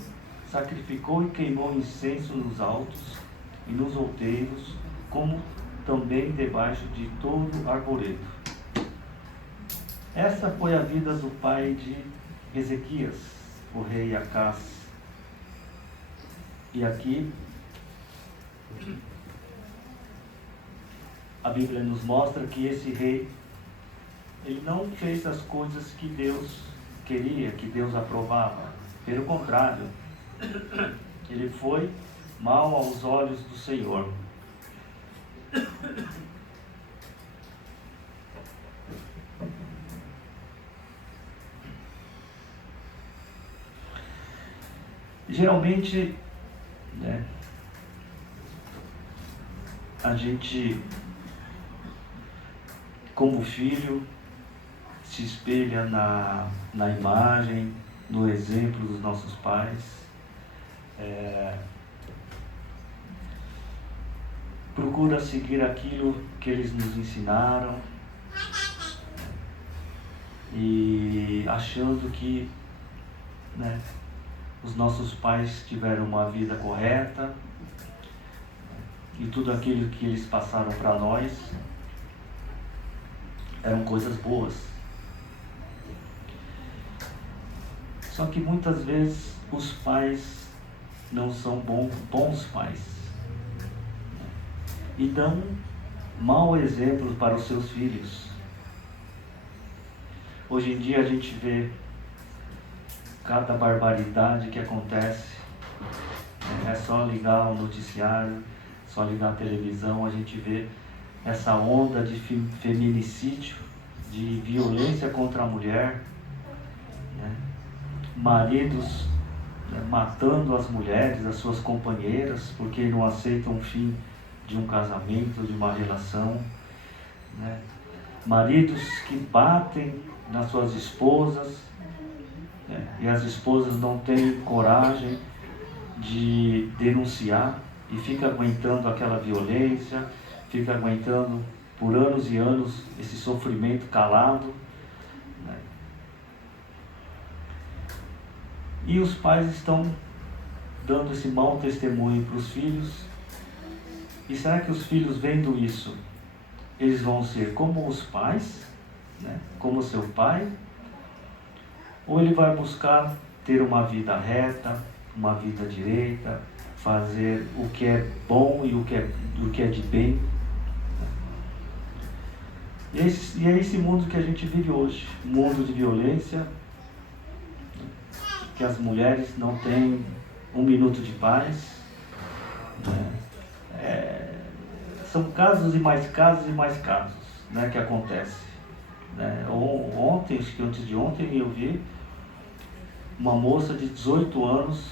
sacrificou e queimou incenso nos altos e nos outeiros, como também debaixo de todo arvoredo. Essa foi a vida do pai de Ezequias, o rei Acaz. E aqui a Bíblia nos mostra que esse rei, ele não fez as coisas que Deus queria, que Deus aprovava. Pelo contrário, ele foi mau aos olhos do Senhor. Geralmente, a gente, como filho, se espelha na imagem, no exemplo dos nossos pais. Procura seguir aquilo que eles nos ensinaram, e achando que os nossos pais tiveram uma vida correta, e tudo aquilo que eles passaram para nós eram coisas boas. Só que muitas vezes os pais não são bons pais, e dão mau exemplo para os seus filhos. Hoje em dia a gente vê cada barbaridade que acontece. É só ligar o noticiário, só ligar a televisão, a gente vê essa onda de feminicídio, de violência contra a mulher, maridos matando as mulheres, as suas companheiras, porque não aceitam o fim de um casamento, de uma relação, maridos que batem nas suas esposas, e as esposas não têm coragem de denunciar, e fica aguentando aquela violência, fica aguentando por anos e anos esse sofrimento calado. E os pais estão dando esse mau testemunho para os filhos. E será que os filhos, vendo isso, eles vão ser como os pais, como seu pai? Ou ele vai buscar ter uma vida reta, uma vida direita, fazer o que é bom e o que é de bem. E é esse mundo que a gente vive hoje, um mundo de violência, que as mulheres não têm um minuto de paz. São casos e mais casos, né, que acontecem. Ontem, acho que antes de ontem, eu vi uma moça de 18 anos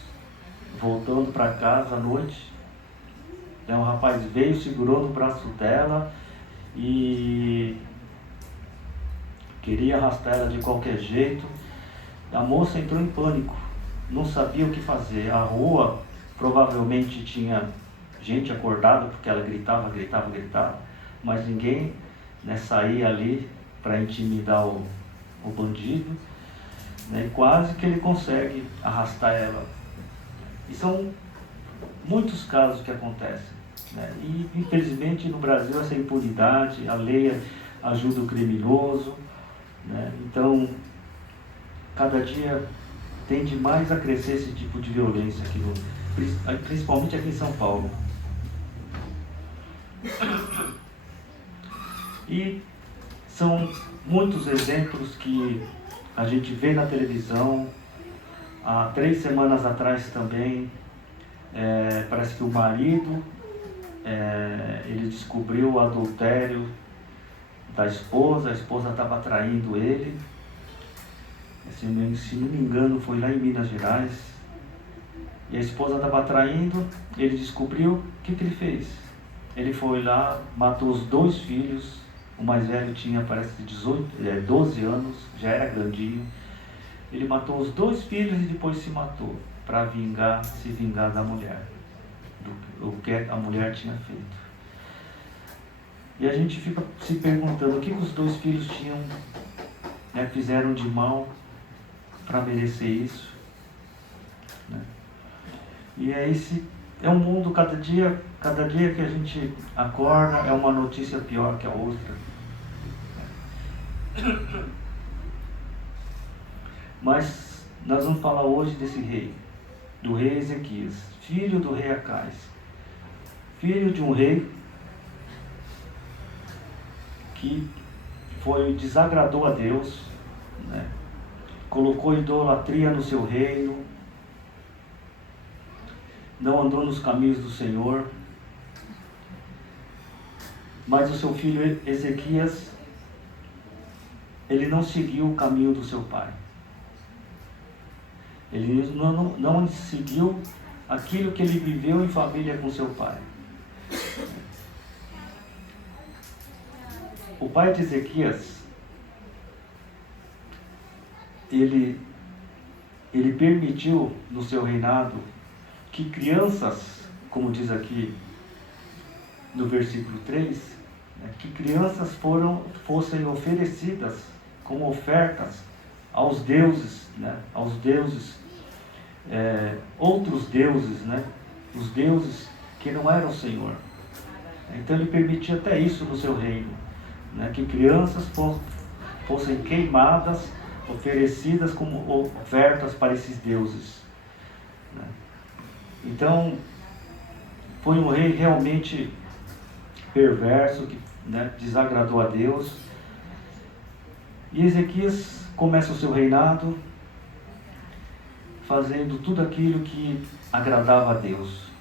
voltando para casa à noite. Um rapaz veio, segurou no braço dela e queria arrastar ela de qualquer jeito. A moça entrou em pânico, não sabia o que fazer. A rua provavelmente tinha gente acordada, porque ela gritava, mas ninguém, né, saía ali para intimidar o bandido, né, e quase que ele consegue arrastar ela. E são muitos casos que acontecem, né? E infelizmente no Brasil essa impunidade, a lei ajuda o criminoso, né? Então cada dia tende mais a crescer esse tipo de violência aqui principalmente aqui em São Paulo. E são muitos exemplos que a gente vê na televisão. Há 3 semanas atrás também, parece que o marido, ele descobriu o adultério da esposa, a esposa estava traindo ele. Se não me engano, foi lá em Minas Gerais. E a esposa estava traindo, ele descobriu, o que ele fez? Ele foi lá, matou os 2 filhos, o mais velho tinha, parece, 12 anos, já era grandinho. Ele matou os 2 filhos e depois se matou, para se vingar da mulher, do que a mulher tinha feito. E a gente fica se perguntando o que os 2 filhos tinham, né, fizeram de mal para merecer isso, né? E é um mundo, cada dia que a gente acorda é uma notícia pior que a outra. Mas nós vamos falar hoje desse rei, do rei Ezequias, filho do rei Acais, filho de um rei que desagradou a Deus, né? Colocou idolatria no seu reino, não andou nos caminhos do Senhor. Mas o seu filho Ezequias, ele não seguiu o caminho do seu pai. Ele não seguiu aquilo que ele viveu em família com seu pai. O pai de Ezequias, ele permitiu no seu reinado que crianças, como diz aqui no versículo 3, que crianças fossem oferecidas como ofertas aos deuses, né? Aos deuses, outros deuses, né? Os deuses que não eram o Senhor. Então ele permitia até isso no seu reino, né? Que crianças fossem queimadas, oferecidas como ofertas para esses deuses, né? Então foi um rei realmente perverso, que, né, desagradou a Deus. E Ezequias começa o seu reinado fazendo tudo aquilo que agradava a Deus.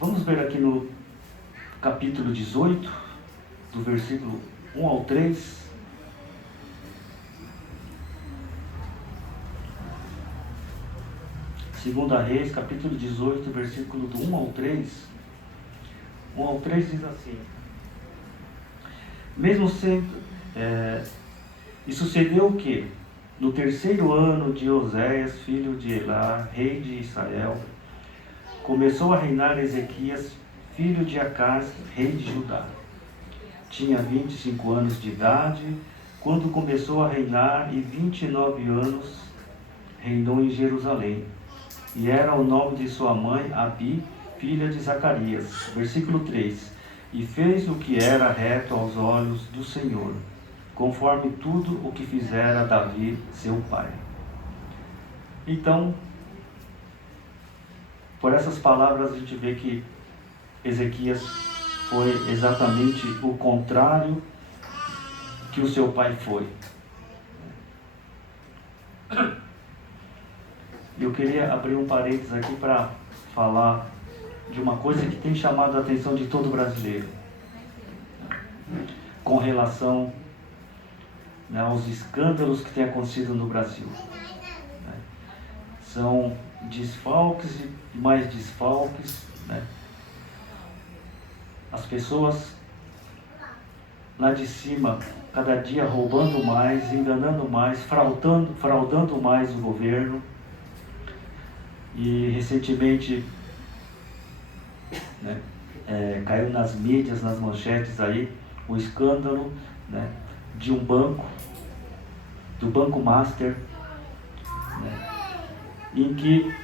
Vamos ver aqui no capítulo 18, do versículo 1 ao 3. Segunda Reis, capítulo 18, versículo do 1 ao 3. 1 ao 3 diz assim: mesmo sendo, e sucedeu que, no 3º ano de Oséias, filho de Elá, rei de Israel, começou a reinar Ezequias, filho de Acás, rei de Judá. Tinha 25 anos de idade quando começou a reinar, e 29 anos reinou em Jerusalém. E era o nome de sua mãe Abi, filha de Zacarias. Versículo 3. E fez o que era reto aos olhos do Senhor, conforme tudo o que fizera Davi, seu pai. Então, por essas palavras a gente vê que Ezequias foi exatamente o contrário que o seu pai foi. Eu queria abrir um parênteses aqui para falar de uma coisa que tem chamado a atenção de todo brasileiro, com relação, né, aos escândalos que têm acontecido no Brasil. Né? São desfalques e mais desfalques, né? As pessoas lá de cima, cada dia roubando mais, enganando mais, fraudando mais o governo. E recentemente, né, caiu nas mídias, nas manchetes aí, o escândalo, né, de um banco, do Banco Master, né, em que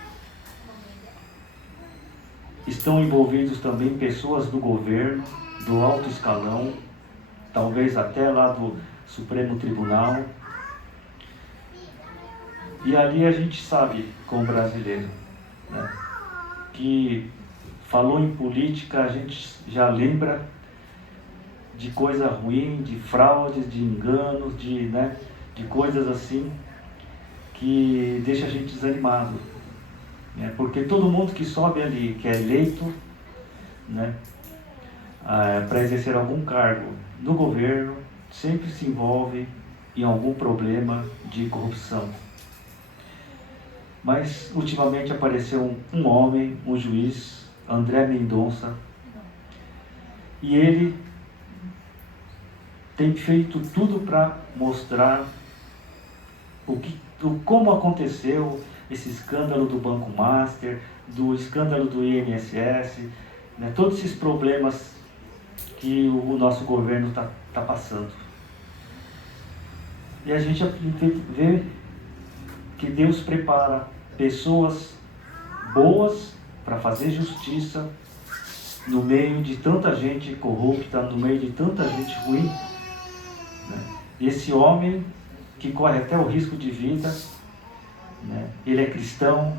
estão envolvidos também pessoas do governo, do alto escalão, talvez até lá do Supremo Tribunal. E ali a gente sabe, como brasileiro, né, que falou em política, a gente já lembra de coisa ruim, de fraudes, de enganos, né, de coisas assim que deixa a gente desanimado. Né, porque todo mundo que sobe ali, que é eleito, né, para exercer algum cargo no governo, sempre se envolve em algum problema de corrupção. Mas ultimamente apareceu um homem, um juiz, André Mendonça, e ele tem feito tudo para mostrar como aconteceu esse escândalo do Banco Master, do escândalo do INSS, né, todos esses problemas que o nosso governo está passando. E a gente vê que Deus prepara pessoas boas para fazer justiça no meio de tanta gente corrupta, no meio de tanta gente ruim. Né? Esse homem que corre até o risco de vida, né? Ele é cristão,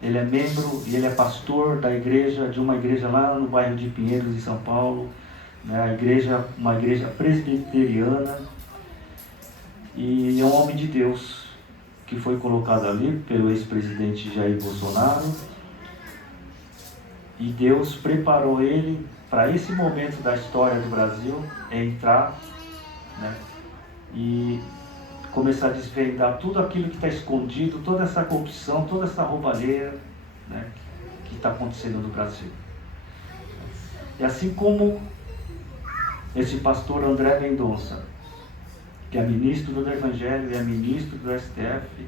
ele é membro e ele é pastor da igreja, de uma igreja lá no bairro de Pinheiros, em São Paulo, né? Uma igreja presbiteriana, e é um homem de Deus que foi colocado ali pelo ex-presidente Jair Bolsonaro, e Deus preparou ele para esse momento da história do Brasil entrar, né, e começar a desvendar tudo aquilo que está escondido, toda essa corrupção, toda essa roubalheira, né, que está acontecendo no Brasil. E assim como esse pastor André Mendonça, que é ministro do Evangelho e é ministro do STF,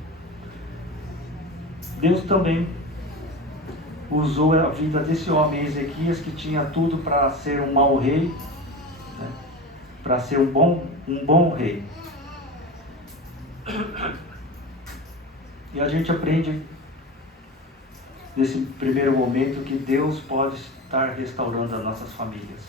Deus também usou a vida desse homem, Ezequias, que tinha tudo para ser um mau rei, né, para ser um bom rei. E a gente aprende nesse primeiro momento que Deus pode estar restaurando as nossas famílias.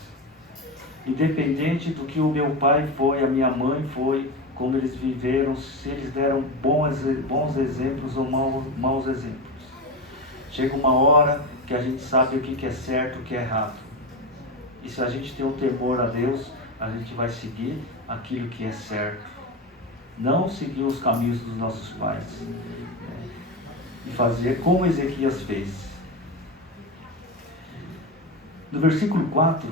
Independente do que o meu pai foi, a minha mãe foi, como eles viveram, se eles deram bons exemplos ou maus exemplos. Chega uma hora que a gente sabe o que é certo e o que é errado. E se a gente tem um temor a Deus, a gente vai seguir aquilo que é certo. Não seguir os caminhos dos nossos pais. E fazer como Ezequias fez. No versículo 4,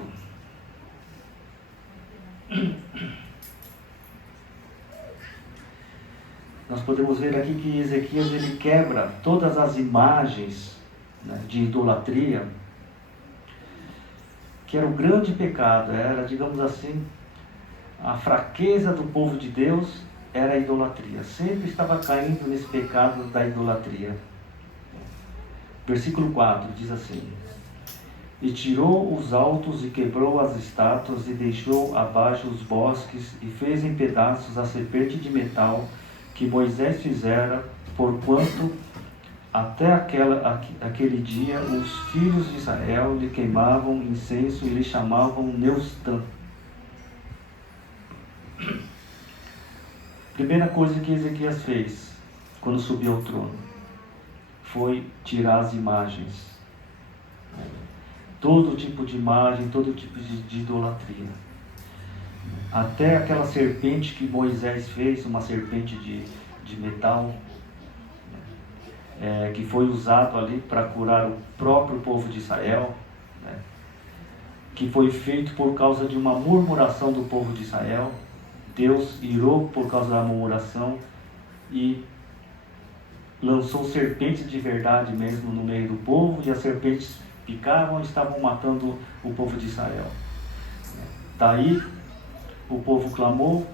nós podemos ver aqui que Ezequias ele quebra todas as imagens, né, de idolatria, que era um grande pecado, era, digamos assim, a fraqueza do povo de Deus era a idolatria. Sempre estava caindo nesse pecado da idolatria. Versículo 4 diz assim: E tirou os altos e quebrou as estátuas e deixou abaixo os bosques e fez em pedaços a serpente de metal que Moisés fizera, porquanto até aquele dia os filhos de Israel lhe queimavam incenso e lhe chamavam Neustã. Primeira coisa que Ezequias fez quando subiu ao trono foi tirar as imagens. Todo tipo de imagem, todo tipo de idolatria. Até aquela serpente que Moisés fez, uma serpente de metal, que foi usado ali para curar o próprio povo de Israel, né? Que foi feito por causa de uma murmuração do povo de Israel. Deus irou por causa da murmuração e lançou serpentes de verdade mesmo no meio do povo, e as serpentes picavam e estavam matando o povo de Israel. Daí o povo clamou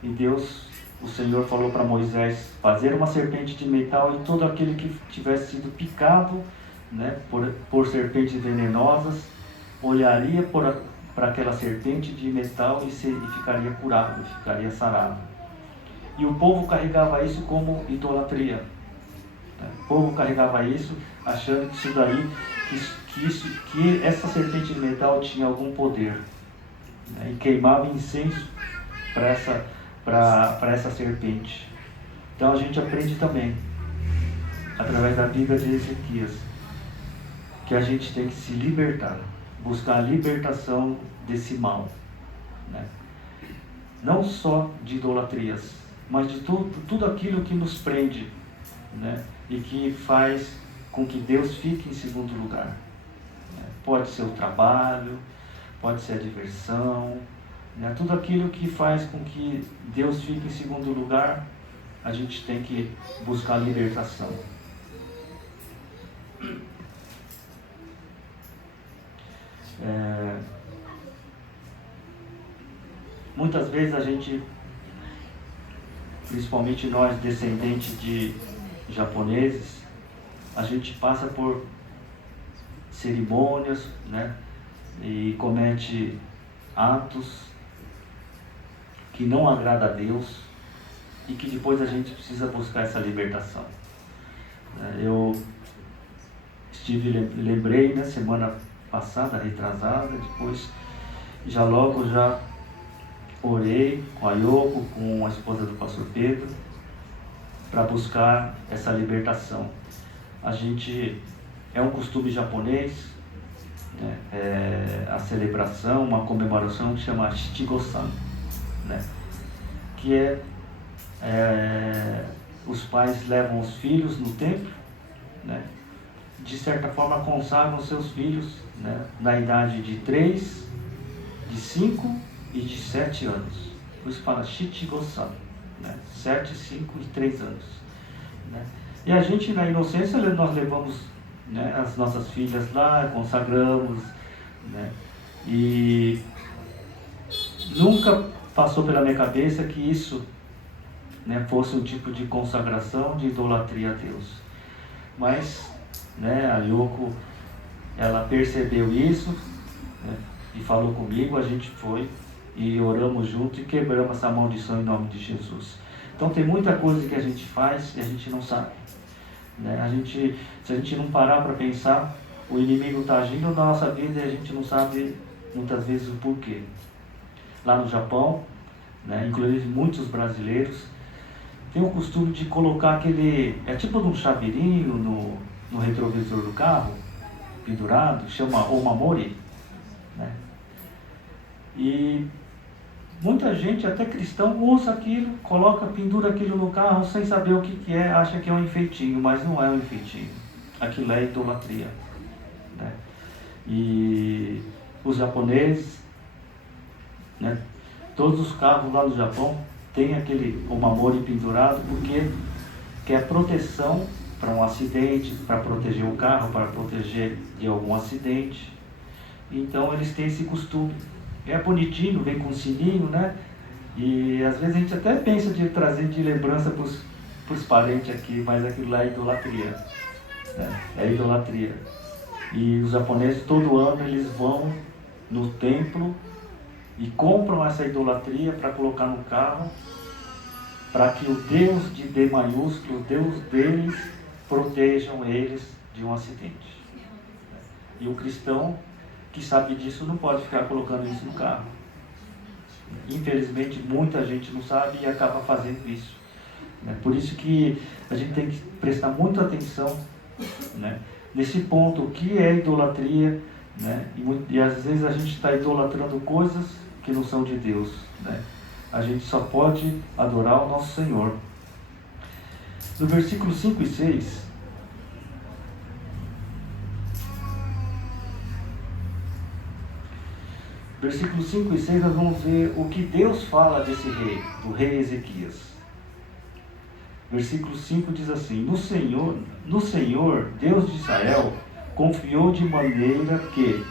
e Deus, o Senhor, falou para Moisés fazer uma serpente de metal, e todo aquele que tivesse sido picado, né, por serpentes venenosas olharia para aquela serpente de metal e ficaria curado, ficaria sarado. E o povo carregava isso como idolatria. O povo carregava isso achando que isso daí, que essa serpente de metal tinha algum poder, né? E queimava incenso para essa serpente. Então a gente aprende também, através da Bíblia de Ezequias, que a gente tem que se libertar, buscar a libertação desse mal, né? Não só de idolatrias, mas de tudo aquilo que nos prende, né? E que faz com que Deus fique em segundo lugar, né? Pode ser o trabalho, pode ser a diversão, né? Tudo aquilo que faz com que Deus fique em segundo lugar, a gente tem que buscar a libertação. Muitas vezes a gente, principalmente nós descendentes de japoneses, a gente passa por cerimônias, né, e comete atos que não agrada a Deus e que depois a gente precisa buscar essa libertação. Eu lembrei na semana passada, retrasada, depois já orei com a Yoko, com a esposa do pastor Pedro, para buscar essa libertação. É um costume japonês, né? A celebração, uma comemoração que chama Shichigo-san, né? Que os pais levam os filhos no templo, né? De certa forma consagram seus filhos, né? Na idade de 3, de 5 e de 7 anos. Por isso fala Shichigo-san, né? 7, 5 e 3 anos, né? E a gente, na inocência, nós levamos, né, as nossas filhas lá, consagramos, né? E nunca passou pela minha cabeça que isso, né, fosse um tipo de consagração, de idolatria a Deus. Mas, né, a Yoko, ela percebeu isso, né, e falou comigo, a gente foi e oramos junto e quebramos essa maldição em nome de Jesus. Então tem muita coisa que a gente faz e a gente não sabe, né? Se a gente não parar para pensar, o inimigo está agindo na nossa vida e a gente não sabe muitas vezes o porquê. Lá no Japão, né, inclusive muitos brasileiros, tem o costume de colocar é tipo de um chaveirinho no retrovisor do carro, pendurado, chama omamori, né? E muita gente, até cristão, usa aquilo, pendura aquilo no carro sem saber o que é, acha que é um enfeitinho, mas não é um enfeitinho. Aquilo é idolatria, né? E os japoneses, né, todos os carros lá do Japão têm aquele omamori pendurado porque quer proteção para um acidente, para proteger o carro, para proteger de algum acidente. Então eles têm esse costume. É bonitinho, vem com sininho, né? E às vezes a gente até pensa de trazer de lembrança para os parentes aqui, mas aquilo lá é idolatria, né? É idolatria. E os japoneses todo ano eles vão no templo e compram essa idolatria para colocar no carro, para que o Deus de D maiúsculo, o Deus deles, protejam eles de um acidente. E o cristão que sabe disso não pode ficar colocando isso no carro. Infelizmente, muita gente não sabe e acaba fazendo isso. Né? Por isso que a gente tem que prestar muita atenção, né, nesse ponto, o que é idolatria, né? E às vezes a gente está idolatrando coisas que não são de Deus. Né? A gente só pode adorar o nosso Senhor. No versículo 5 e 6, versículos 5 e 6, nós vamos ver o que Deus fala desse rei, do rei Ezequias. Versículo 5 diz assim: No Senhor, Deus de Israel, confiou de maneira que,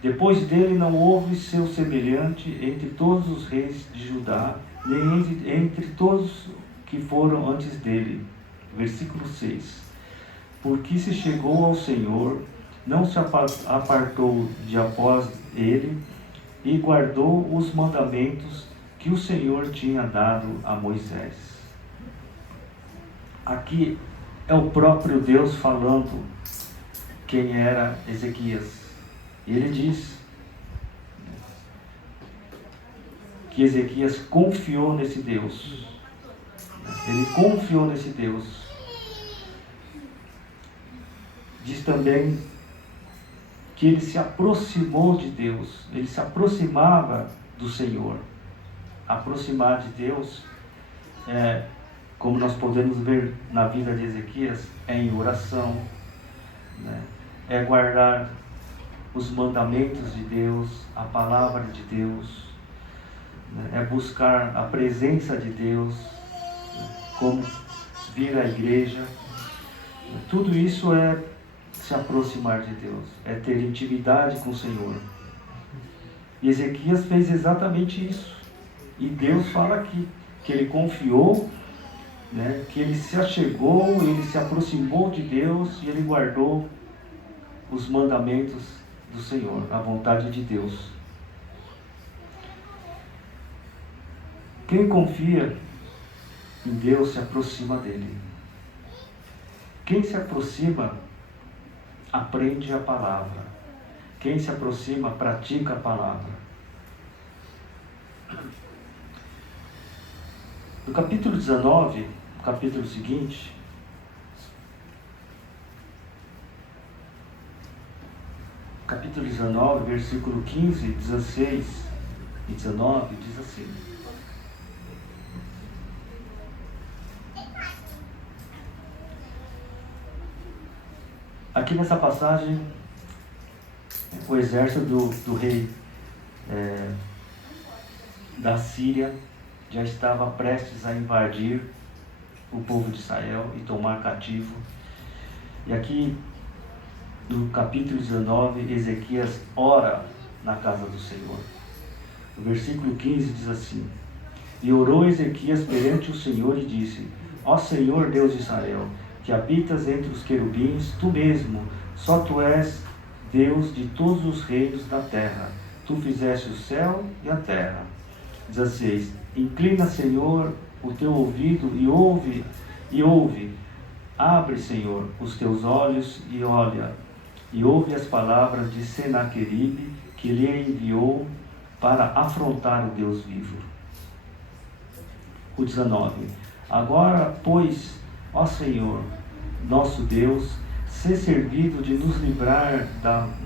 depois dele não houve seu semelhante entre todos os reis de Judá, nem entre todos que foram antes dele. Versículo 6. Porque se chegou ao Senhor, não se apartou de após ele, e guardou os mandamentos que o Senhor tinha dado a Moisés. Aqui é o próprio Deus falando quem era Ezequias. E ele diz que Ezequias confiou nesse Deus. Ele confiou nesse Deus. Diz também que ele se aproximou de Deus, ele se aproximava do Senhor. Aproximar de Deus, como nós podemos ver na vida de Ezequias, é em oração, né? É guardar os mandamentos de Deus, a palavra de Deus, né? É buscar a presença de Deus, né? Como vir à igreja. Tudo isso é se aproximar de Deus, é ter intimidade com o Senhor. E Ezequias fez exatamente isso. E Deus fala aqui que ele confiou, né, que ele se achegou, ele se aproximou de Deus e ele guardou os mandamentos do Senhor, a vontade de Deus. Quem confia em Deus se aproxima dele. Quem se aproxima aprende a palavra. Quem se aproxima pratica a palavra. No capítulo 19, o capítulo seguinte, capítulo 19, versículo 15, 16 e 19, diz assim: aqui nessa passagem, o exército do rei da Síria já estava prestes a invadir o povo de Israel e tomar cativo. E aqui, no capítulo 19, Ezequias ora na casa do Senhor. O versículo 15 diz assim: E orou Ezequias perante o Senhor e disse: Ó Senhor Deus de Israel, que habitas entre os querubins, tu mesmo, só tu és Deus de todos os reinos da terra. Tu fizeste o céu e a terra. 16. Inclina, Senhor, o teu ouvido e ouve. Abre, Senhor, os teus olhos e olha, e ouve as palavras de Senaqueribe, que lhe enviou para afrontar o Deus vivo. O 19. Agora, pois, ó Senhor, nosso Deus, ser servido de nos livrar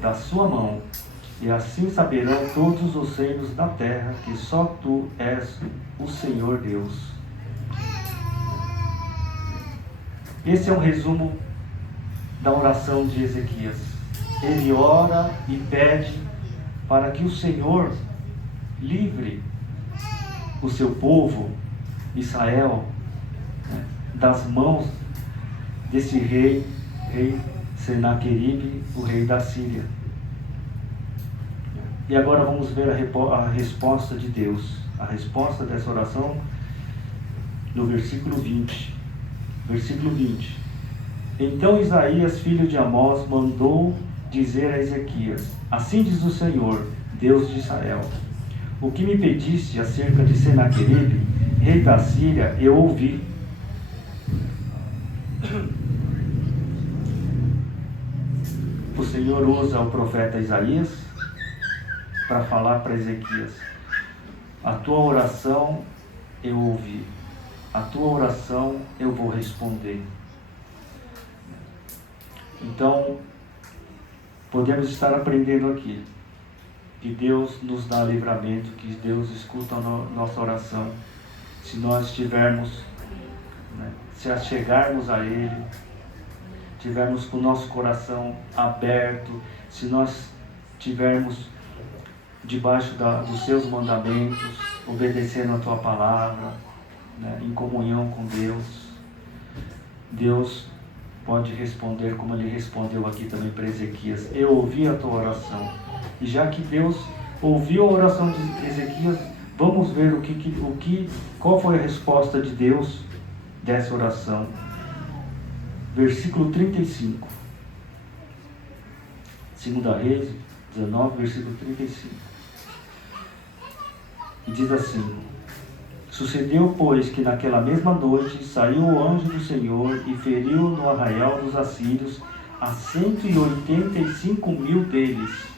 da sua mão, e assim saberão todos os reinos da terra que só tu és o Senhor Deus. Esse é um resumo da oração de Ezequias. Ele ora e pede para que o Senhor livre o seu povo, Israel, né, das mãos desse rei Senaqueribe, o rei da Síria. E agora vamos ver a resposta de Deus, a resposta dessa oração no versículo 20. Versículo 20. Então Isaías, filho de Amós, mandou dizer a Ezequias: Assim diz o Senhor, Deus de Israel: O que me pediste acerca de Senaqueribe, rei da Síria, eu ouvi. O Senhor usa o profeta Isaías para falar para Ezequias. A tua oração eu ouvi, a tua oração eu vou responder. Então, podemos estar aprendendo aqui que Deus nos dá livramento, que Deus escuta a nossa oração, se nós estivermos, se achegarmos a Ele, tivermos com o nosso coração aberto, se nós tivermos debaixo dos seus mandamentos, obedecendo a tua palavra, em comunhão com Deus, Deus pode responder como Ele respondeu aqui também para Ezequias: eu ouvi a tua oração. E já que Deus ouviu a oração de Ezequias, vamos ver qual foi a resposta de Deus dessa oração. Versículo 35. 2 Reis 19, versículo 35. E diz assim: sucedeu, pois, que naquela mesma noite saiu o anjo do Senhor e feriu no arraial dos assírios a 185.000 deles.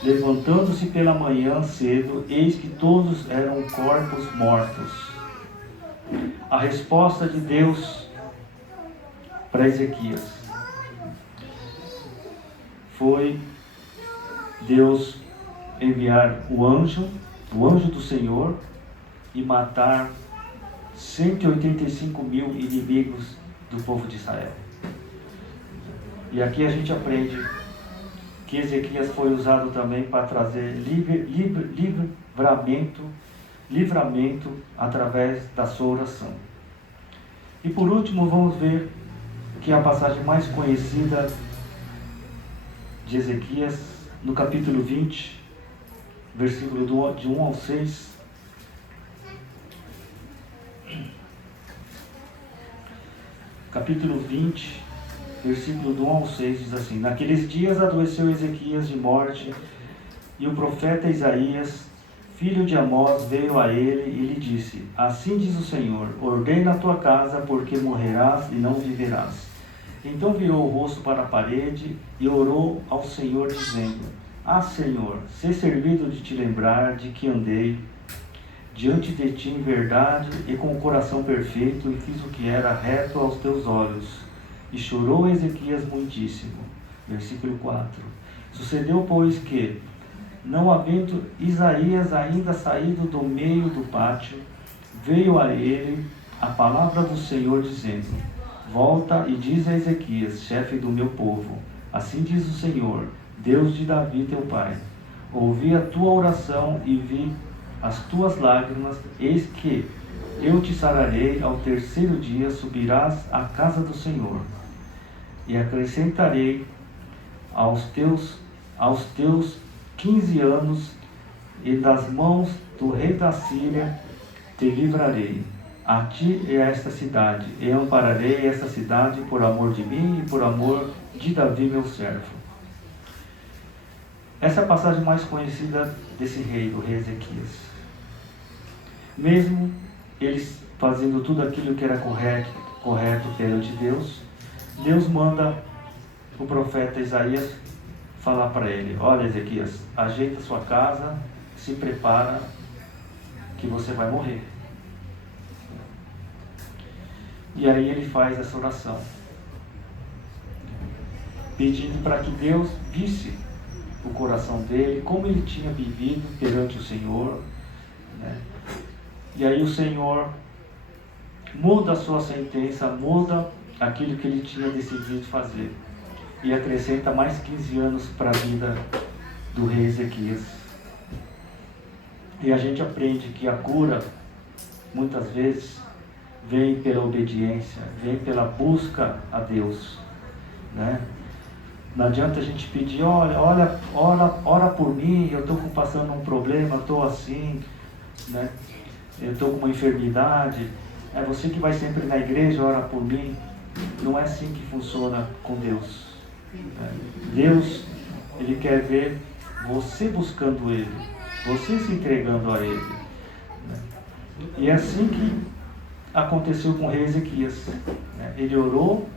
Levantando-se pela manhã cedo, eis que todos eram corpos mortos. A resposta de Deus para Ezequias foi Deus enviar o anjo do Senhor, e matar 185.000 inimigos do povo de Israel. E aqui a gente aprende que Ezequias foi usado também para trazer livramento através da sua oração. E por último, vamos ver que a passagem mais conhecida de Ezequias, no capítulo 20, versículo de 1 ao 6. Capítulo 20, versículo do 1 ao 6 diz assim: naqueles dias adoeceu Ezequias de morte, e o profeta Isaías, filho de Amós, veio a ele e lhe disse: assim diz o Senhor, ordena a tua casa, porque morrerás e não viverás. Então virou o rosto para a parede e orou ao Senhor, dizendo: ah, Senhor, sê servido de te lembrar de que andei diante de ti em verdade e com o coração perfeito, e fiz o que era reto aos teus olhos. E chorou Ezequias muitíssimo. Versículo 4. Sucedeu, pois, que, não havendo Isaías ainda saído do meio do pátio, veio a ele a palavra do Senhor, dizendo: volta e diz a Ezequias, chefe do meu povo: assim diz o Senhor, Deus de Davi teu pai: ouvi a tua oração e vi as tuas lágrimas, eis que eu te sararei, ao terceiro dia subirás à casa do Senhor, e acrescentarei aos teus 15 anos, e das mãos do rei da Síria te livrarei, a ti e a esta cidade, e ampararei esta cidade por amor de mim e por amor de Davi meu servo. Essa é a passagem mais conhecida desse rei, do rei Ezequias. Mesmo eles fazendo tudo aquilo que era correto perante Deus, Deus manda o profeta Isaías falar para ele: olha, Ezequias, ajeita sua casa, se prepara, que você vai morrer. E aí ele faz essa oração, pedindo para que Deus visse o coração dele, como ele tinha vivido perante o Senhor, E aí o Senhor muda a sua sentença, muda aquilo que ele tinha decidido fazer, e acrescenta mais 15 anos para a vida do rei Ezequias. E a gente aprende que a cura, muitas vezes, vem pela obediência, vem pela busca a Deus, Não adianta a gente pedir: ora por mim, eu estou passando um problema, eu estou assim, eu estou com uma enfermidade, é você que vai sempre na igreja, ora por mim. Não é assim que funciona com Deus. Deus, Ele quer ver você buscando Ele, você se entregando a Ele. E é assim que aconteceu com o rei Ezequias. Ele orou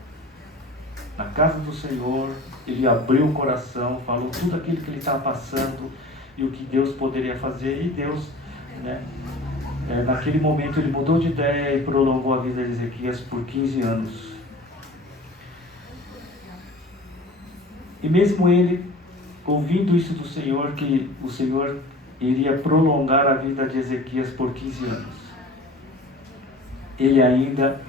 na casa do Senhor, ele abriu o coração, falou tudo aquilo que ele estava passando e o que Deus poderia fazer, e Deus né? Naquele momento ele mudou de ideia e prolongou a vida de Ezequias por 15 anos. E mesmo ele, ouvindo isso do Senhor, que o Senhor iria prolongar a vida de Ezequias por 15 anos, ele ainda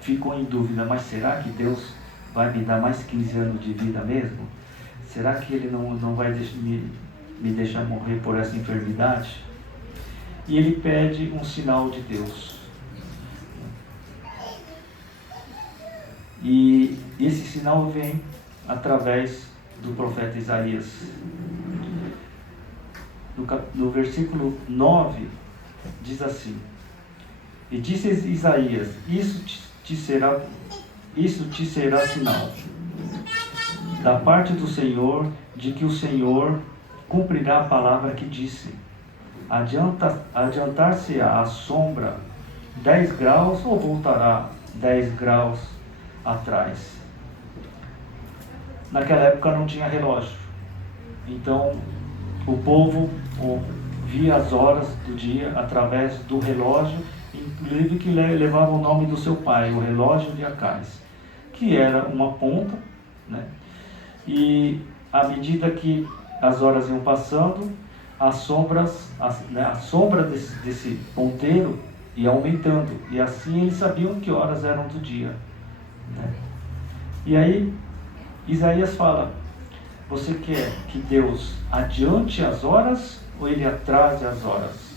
ficou em dúvida: mas será que Deus vai me dar mais 15 anos de vida mesmo? Será que Ele não vai me deixar morrer por essa enfermidade? E ele pede um sinal de Deus. E esse sinal vem através do profeta Isaías. No versículo 9, diz assim: e disse Isaías: isso te será sinal da parte do Senhor, de que o Senhor cumprirá a palavra que disse. Adiantar-se-á a sombra 10 graus ou voltará 10 graus atrás? Naquela época não tinha relógio, então o povo via as horas do dia através do relógio, inclusive que levava o nome do seu pai, o relógio de Acais, que era uma ponta, né? E à medida que as horas iam passando, a sombra desse ponteiro ia aumentando, e assim eles sabiam que horas eram do dia, né? E aí Isaías fala: você quer que Deus adiante as horas ou ele atrase as horas?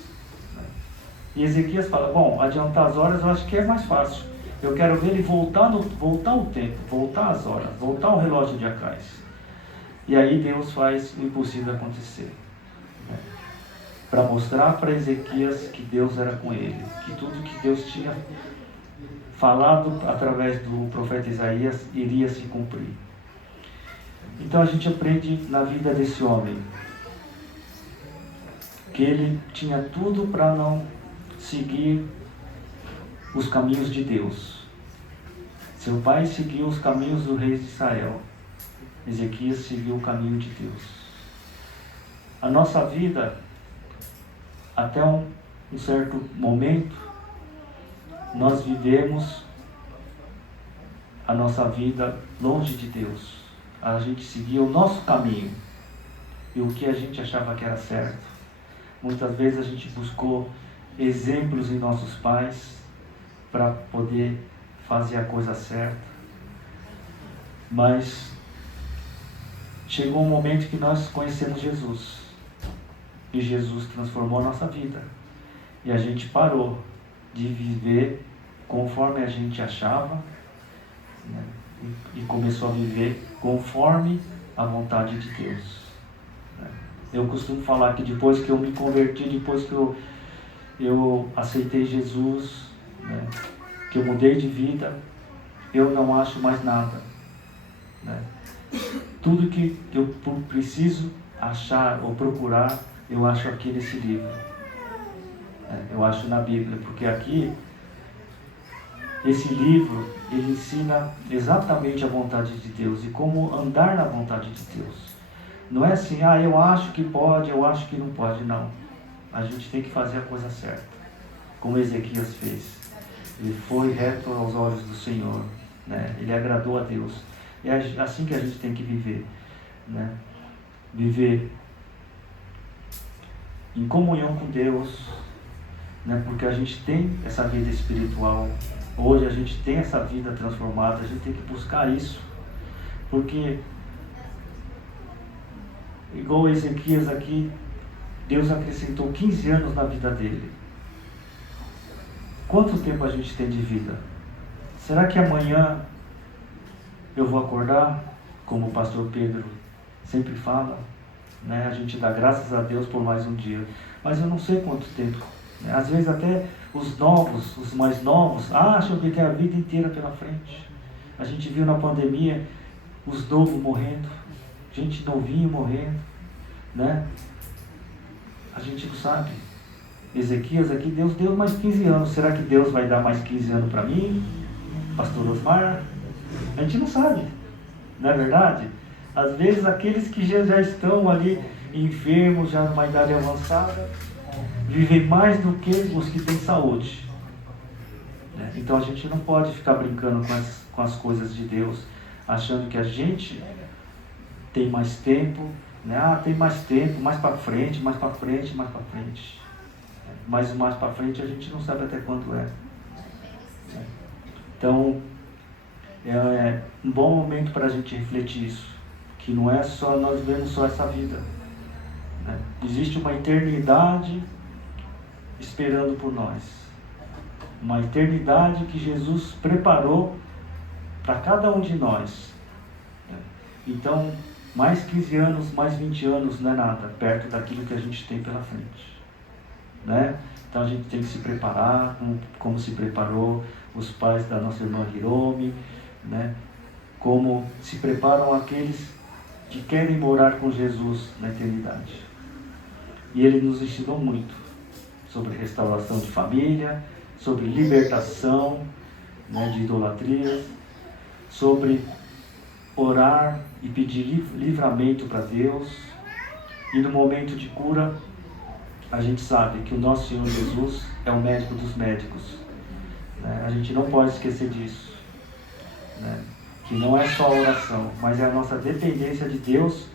E Ezequias fala: bom, adiantar as horas eu acho que é mais fácil. Eu quero ver ele voltar o tempo, voltar as horas, voltar o relógio de Acais. E aí Deus faz o impossível acontecer, né? Para mostrar para Ezequias que Deus era com ele, que tudo que Deus tinha falado através do profeta Isaías iria se cumprir. Então a gente aprende na vida desse homem que ele tinha tudo para não seguir os caminhos de Deus. Seu pai seguiu os caminhos do rei de Israel. Ezequias seguiu o caminho de Deus. A nossa vida, até um certo momento, nós vivemos a nossa vida longe de Deus. A gente seguia o nosso caminho e o que a gente achava que era certo. Muitas vezes a gente buscou exemplos em nossos pais para poder fazer a coisa certa, mas chegou um momento que nós conhecemos Jesus e Jesus transformou a nossa vida e a gente parou de viver conforme a gente achava, né? E começou a viver conforme a vontade de Deus, né? Eu costumo falar que depois que eu me converti, depois que eu aceitei Jesus, né, que eu mudei de vida, eu não acho mais nada, né? Tudo que eu preciso achar ou procurar, eu acho aqui nesse livro, né? Eu acho na Bíblia, porque aqui esse livro ele ensina exatamente a vontade de Deus e como andar na vontade de Deus. Não é assim: eu acho que pode, eu acho que não pode. Não, a gente tem que fazer a coisa certa, como Ezequias fez. Ele foi reto aos olhos do Senhor, né? Ele agradou a Deus. É assim que a gente tem que viver, né? Viver em comunhão com Deus, né? Porque a gente tem essa vida espiritual. Hoje a gente tem essa vida transformada. A gente tem que buscar isso, porque igual Ezequias aqui, Deus acrescentou 15 anos na vida dele. Quanto tempo a gente tem de vida? Será que amanhã eu vou acordar, como o pastor Pedro sempre fala, né? A gente dá graças a Deus por mais um dia, mas eu não sei quanto tempo, né? Às vezes até os mais novos, acham que tem a vida inteira pela frente. A gente viu na pandemia os novos morrendo, gente novinho morrendo, né? A gente não sabe. Ezequias aqui, Deus deu mais 15 anos. Será que Deus vai dar mais 15 anos para mim, pastor Osmar? A gente não sabe, não é verdade? Às vezes aqueles que já estão ali enfermos, já numa idade avançada, vivem mais do que os que têm saúde. Né? Então a gente não pode ficar brincando com as coisas de Deus, achando que a gente tem mais tempo, né? Tem mais tempo, mais para frente, mais para frente, mais para frente. Mas o mais para frente a gente não sabe até quando é. Então, é um bom momento para a gente refletir isso, que não é só nós vemos só essa vida. Né? Existe uma eternidade esperando por nós. Uma eternidade que Jesus preparou para cada um de nós. Então, mais 15 anos, mais 20 anos não é nada, perto daquilo que a gente tem pela frente. Né? Então a gente tem que se preparar, como se preparou os pais da nossa irmã Hiromi, né? Como se preparam aqueles que querem morar com Jesus na eternidade. E ele nos ensinou muito sobre restauração de família, sobre libertação, né, de idolatrias, sobre orar e pedir livramento para Deus. E no momento de cura, a gente sabe que o nosso Senhor Jesus é o médico dos médicos. Né? A gente não pode esquecer disso. Né? Que não é só a oração, mas é a nossa dependência de Deus.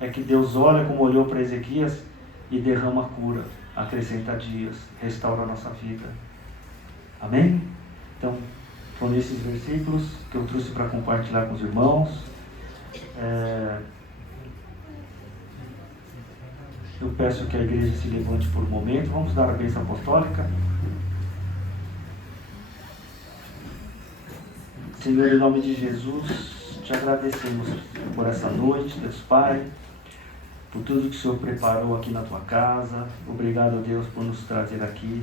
É que Deus olha como olhou para Ezequias e derrama a cura, acrescenta dias, restaura a nossa vida. Amém? Então, foram esses versículos que eu trouxe para compartilhar com os irmãos. Eu peço que a igreja se levante por um momento. Vamos dar a bênção apostólica. Senhor, em nome de Jesus, te agradecemos por essa noite, Deus Pai, por tudo que o Senhor preparou aqui na tua casa. Obrigado, Deus, por nos trazer aqui.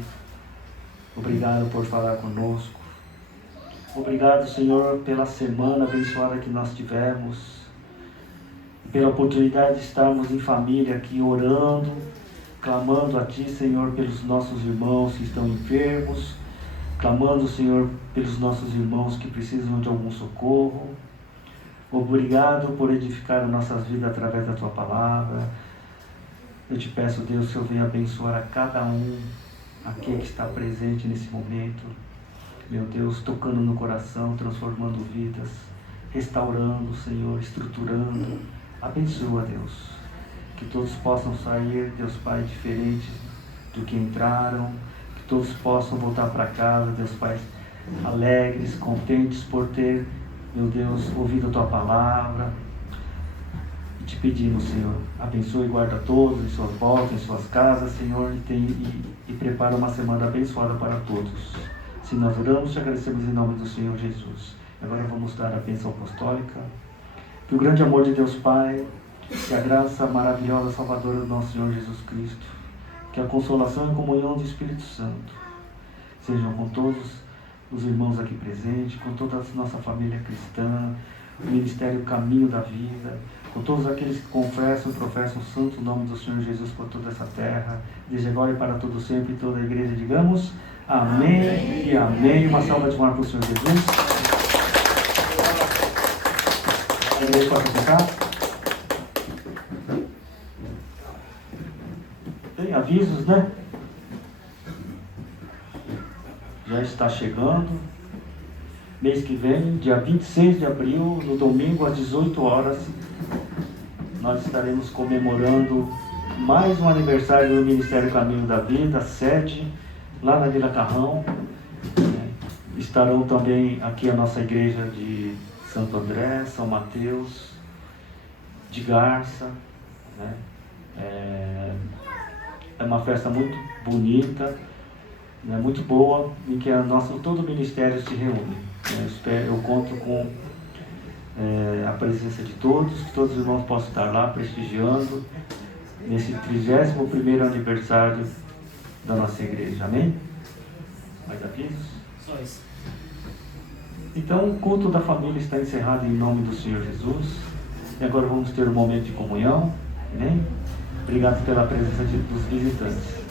Obrigado por falar conosco. Obrigado, Senhor, pela semana abençoada que nós tivemos, pela oportunidade de estarmos em família aqui orando, clamando a Ti, Senhor, pelos nossos irmãos que estão enfermos, clamando, Senhor, pelos nossos irmãos que precisam de algum socorro. Obrigado por edificar nossas vidas através da Tua palavra. Eu te peço, Deus, que eu venha abençoar a cada um aqui que está presente nesse momento. Meu Deus, tocando no coração, transformando vidas, restaurando, Senhor, estruturando. Abençoa, Deus, que todos possam sair, Deus Pai, diferentes do que entraram, que todos possam voltar para casa, Deus Pai, alegres, contentes por ter, meu Deus, ouvido a Tua palavra. E te pedimos, Senhor, abençoe e guarda todos em suas voltas, em suas casas, Senhor, e prepara uma semana abençoada para todos. Se nós oramos, te agradecemos em nome do Senhor Jesus. Agora vamos dar a bênção apostólica. Que o grande amor de Deus Pai, que a graça maravilhosa salvadora do nosso Senhor Jesus Cristo, que a consolação e comunhão do Espírito Santo sejam com todos os irmãos aqui presentes, com toda a nossa família cristã, o Ministério Caminho da Vida, com todos aqueles que confessam e professam o santo nome do Senhor Jesus por toda essa terra, desde agora e para todo sempre, toda a igreja, digamos amém, amém e amém. Uma salva de palmas para o Senhor Jesus. A igreja pode ficar? Tem avisos, né? Já está chegando. Mês que vem, dia 26 de abril, no domingo, às 18 horas, nós estaremos comemorando mais um aniversário do Ministério Caminho da Vida, sede lá na Vila Carrão. Estarão também aqui a nossa igreja de Santo André, São Mateus, de Garça. Né? É uma festa muito bonita, né? Muito boa, em que todo o ministério se reúne. Eu conto com a presença de todos, que todos os irmãos possam estar lá prestigiando nesse 31º aniversário da nossa igreja. Amém? Mais avisos? Só isso. Então, o culto da família está encerrado em nome do Senhor Jesus. E agora vamos ter um momento de comunhão. Amém? Obrigado pela presença dos visitantes.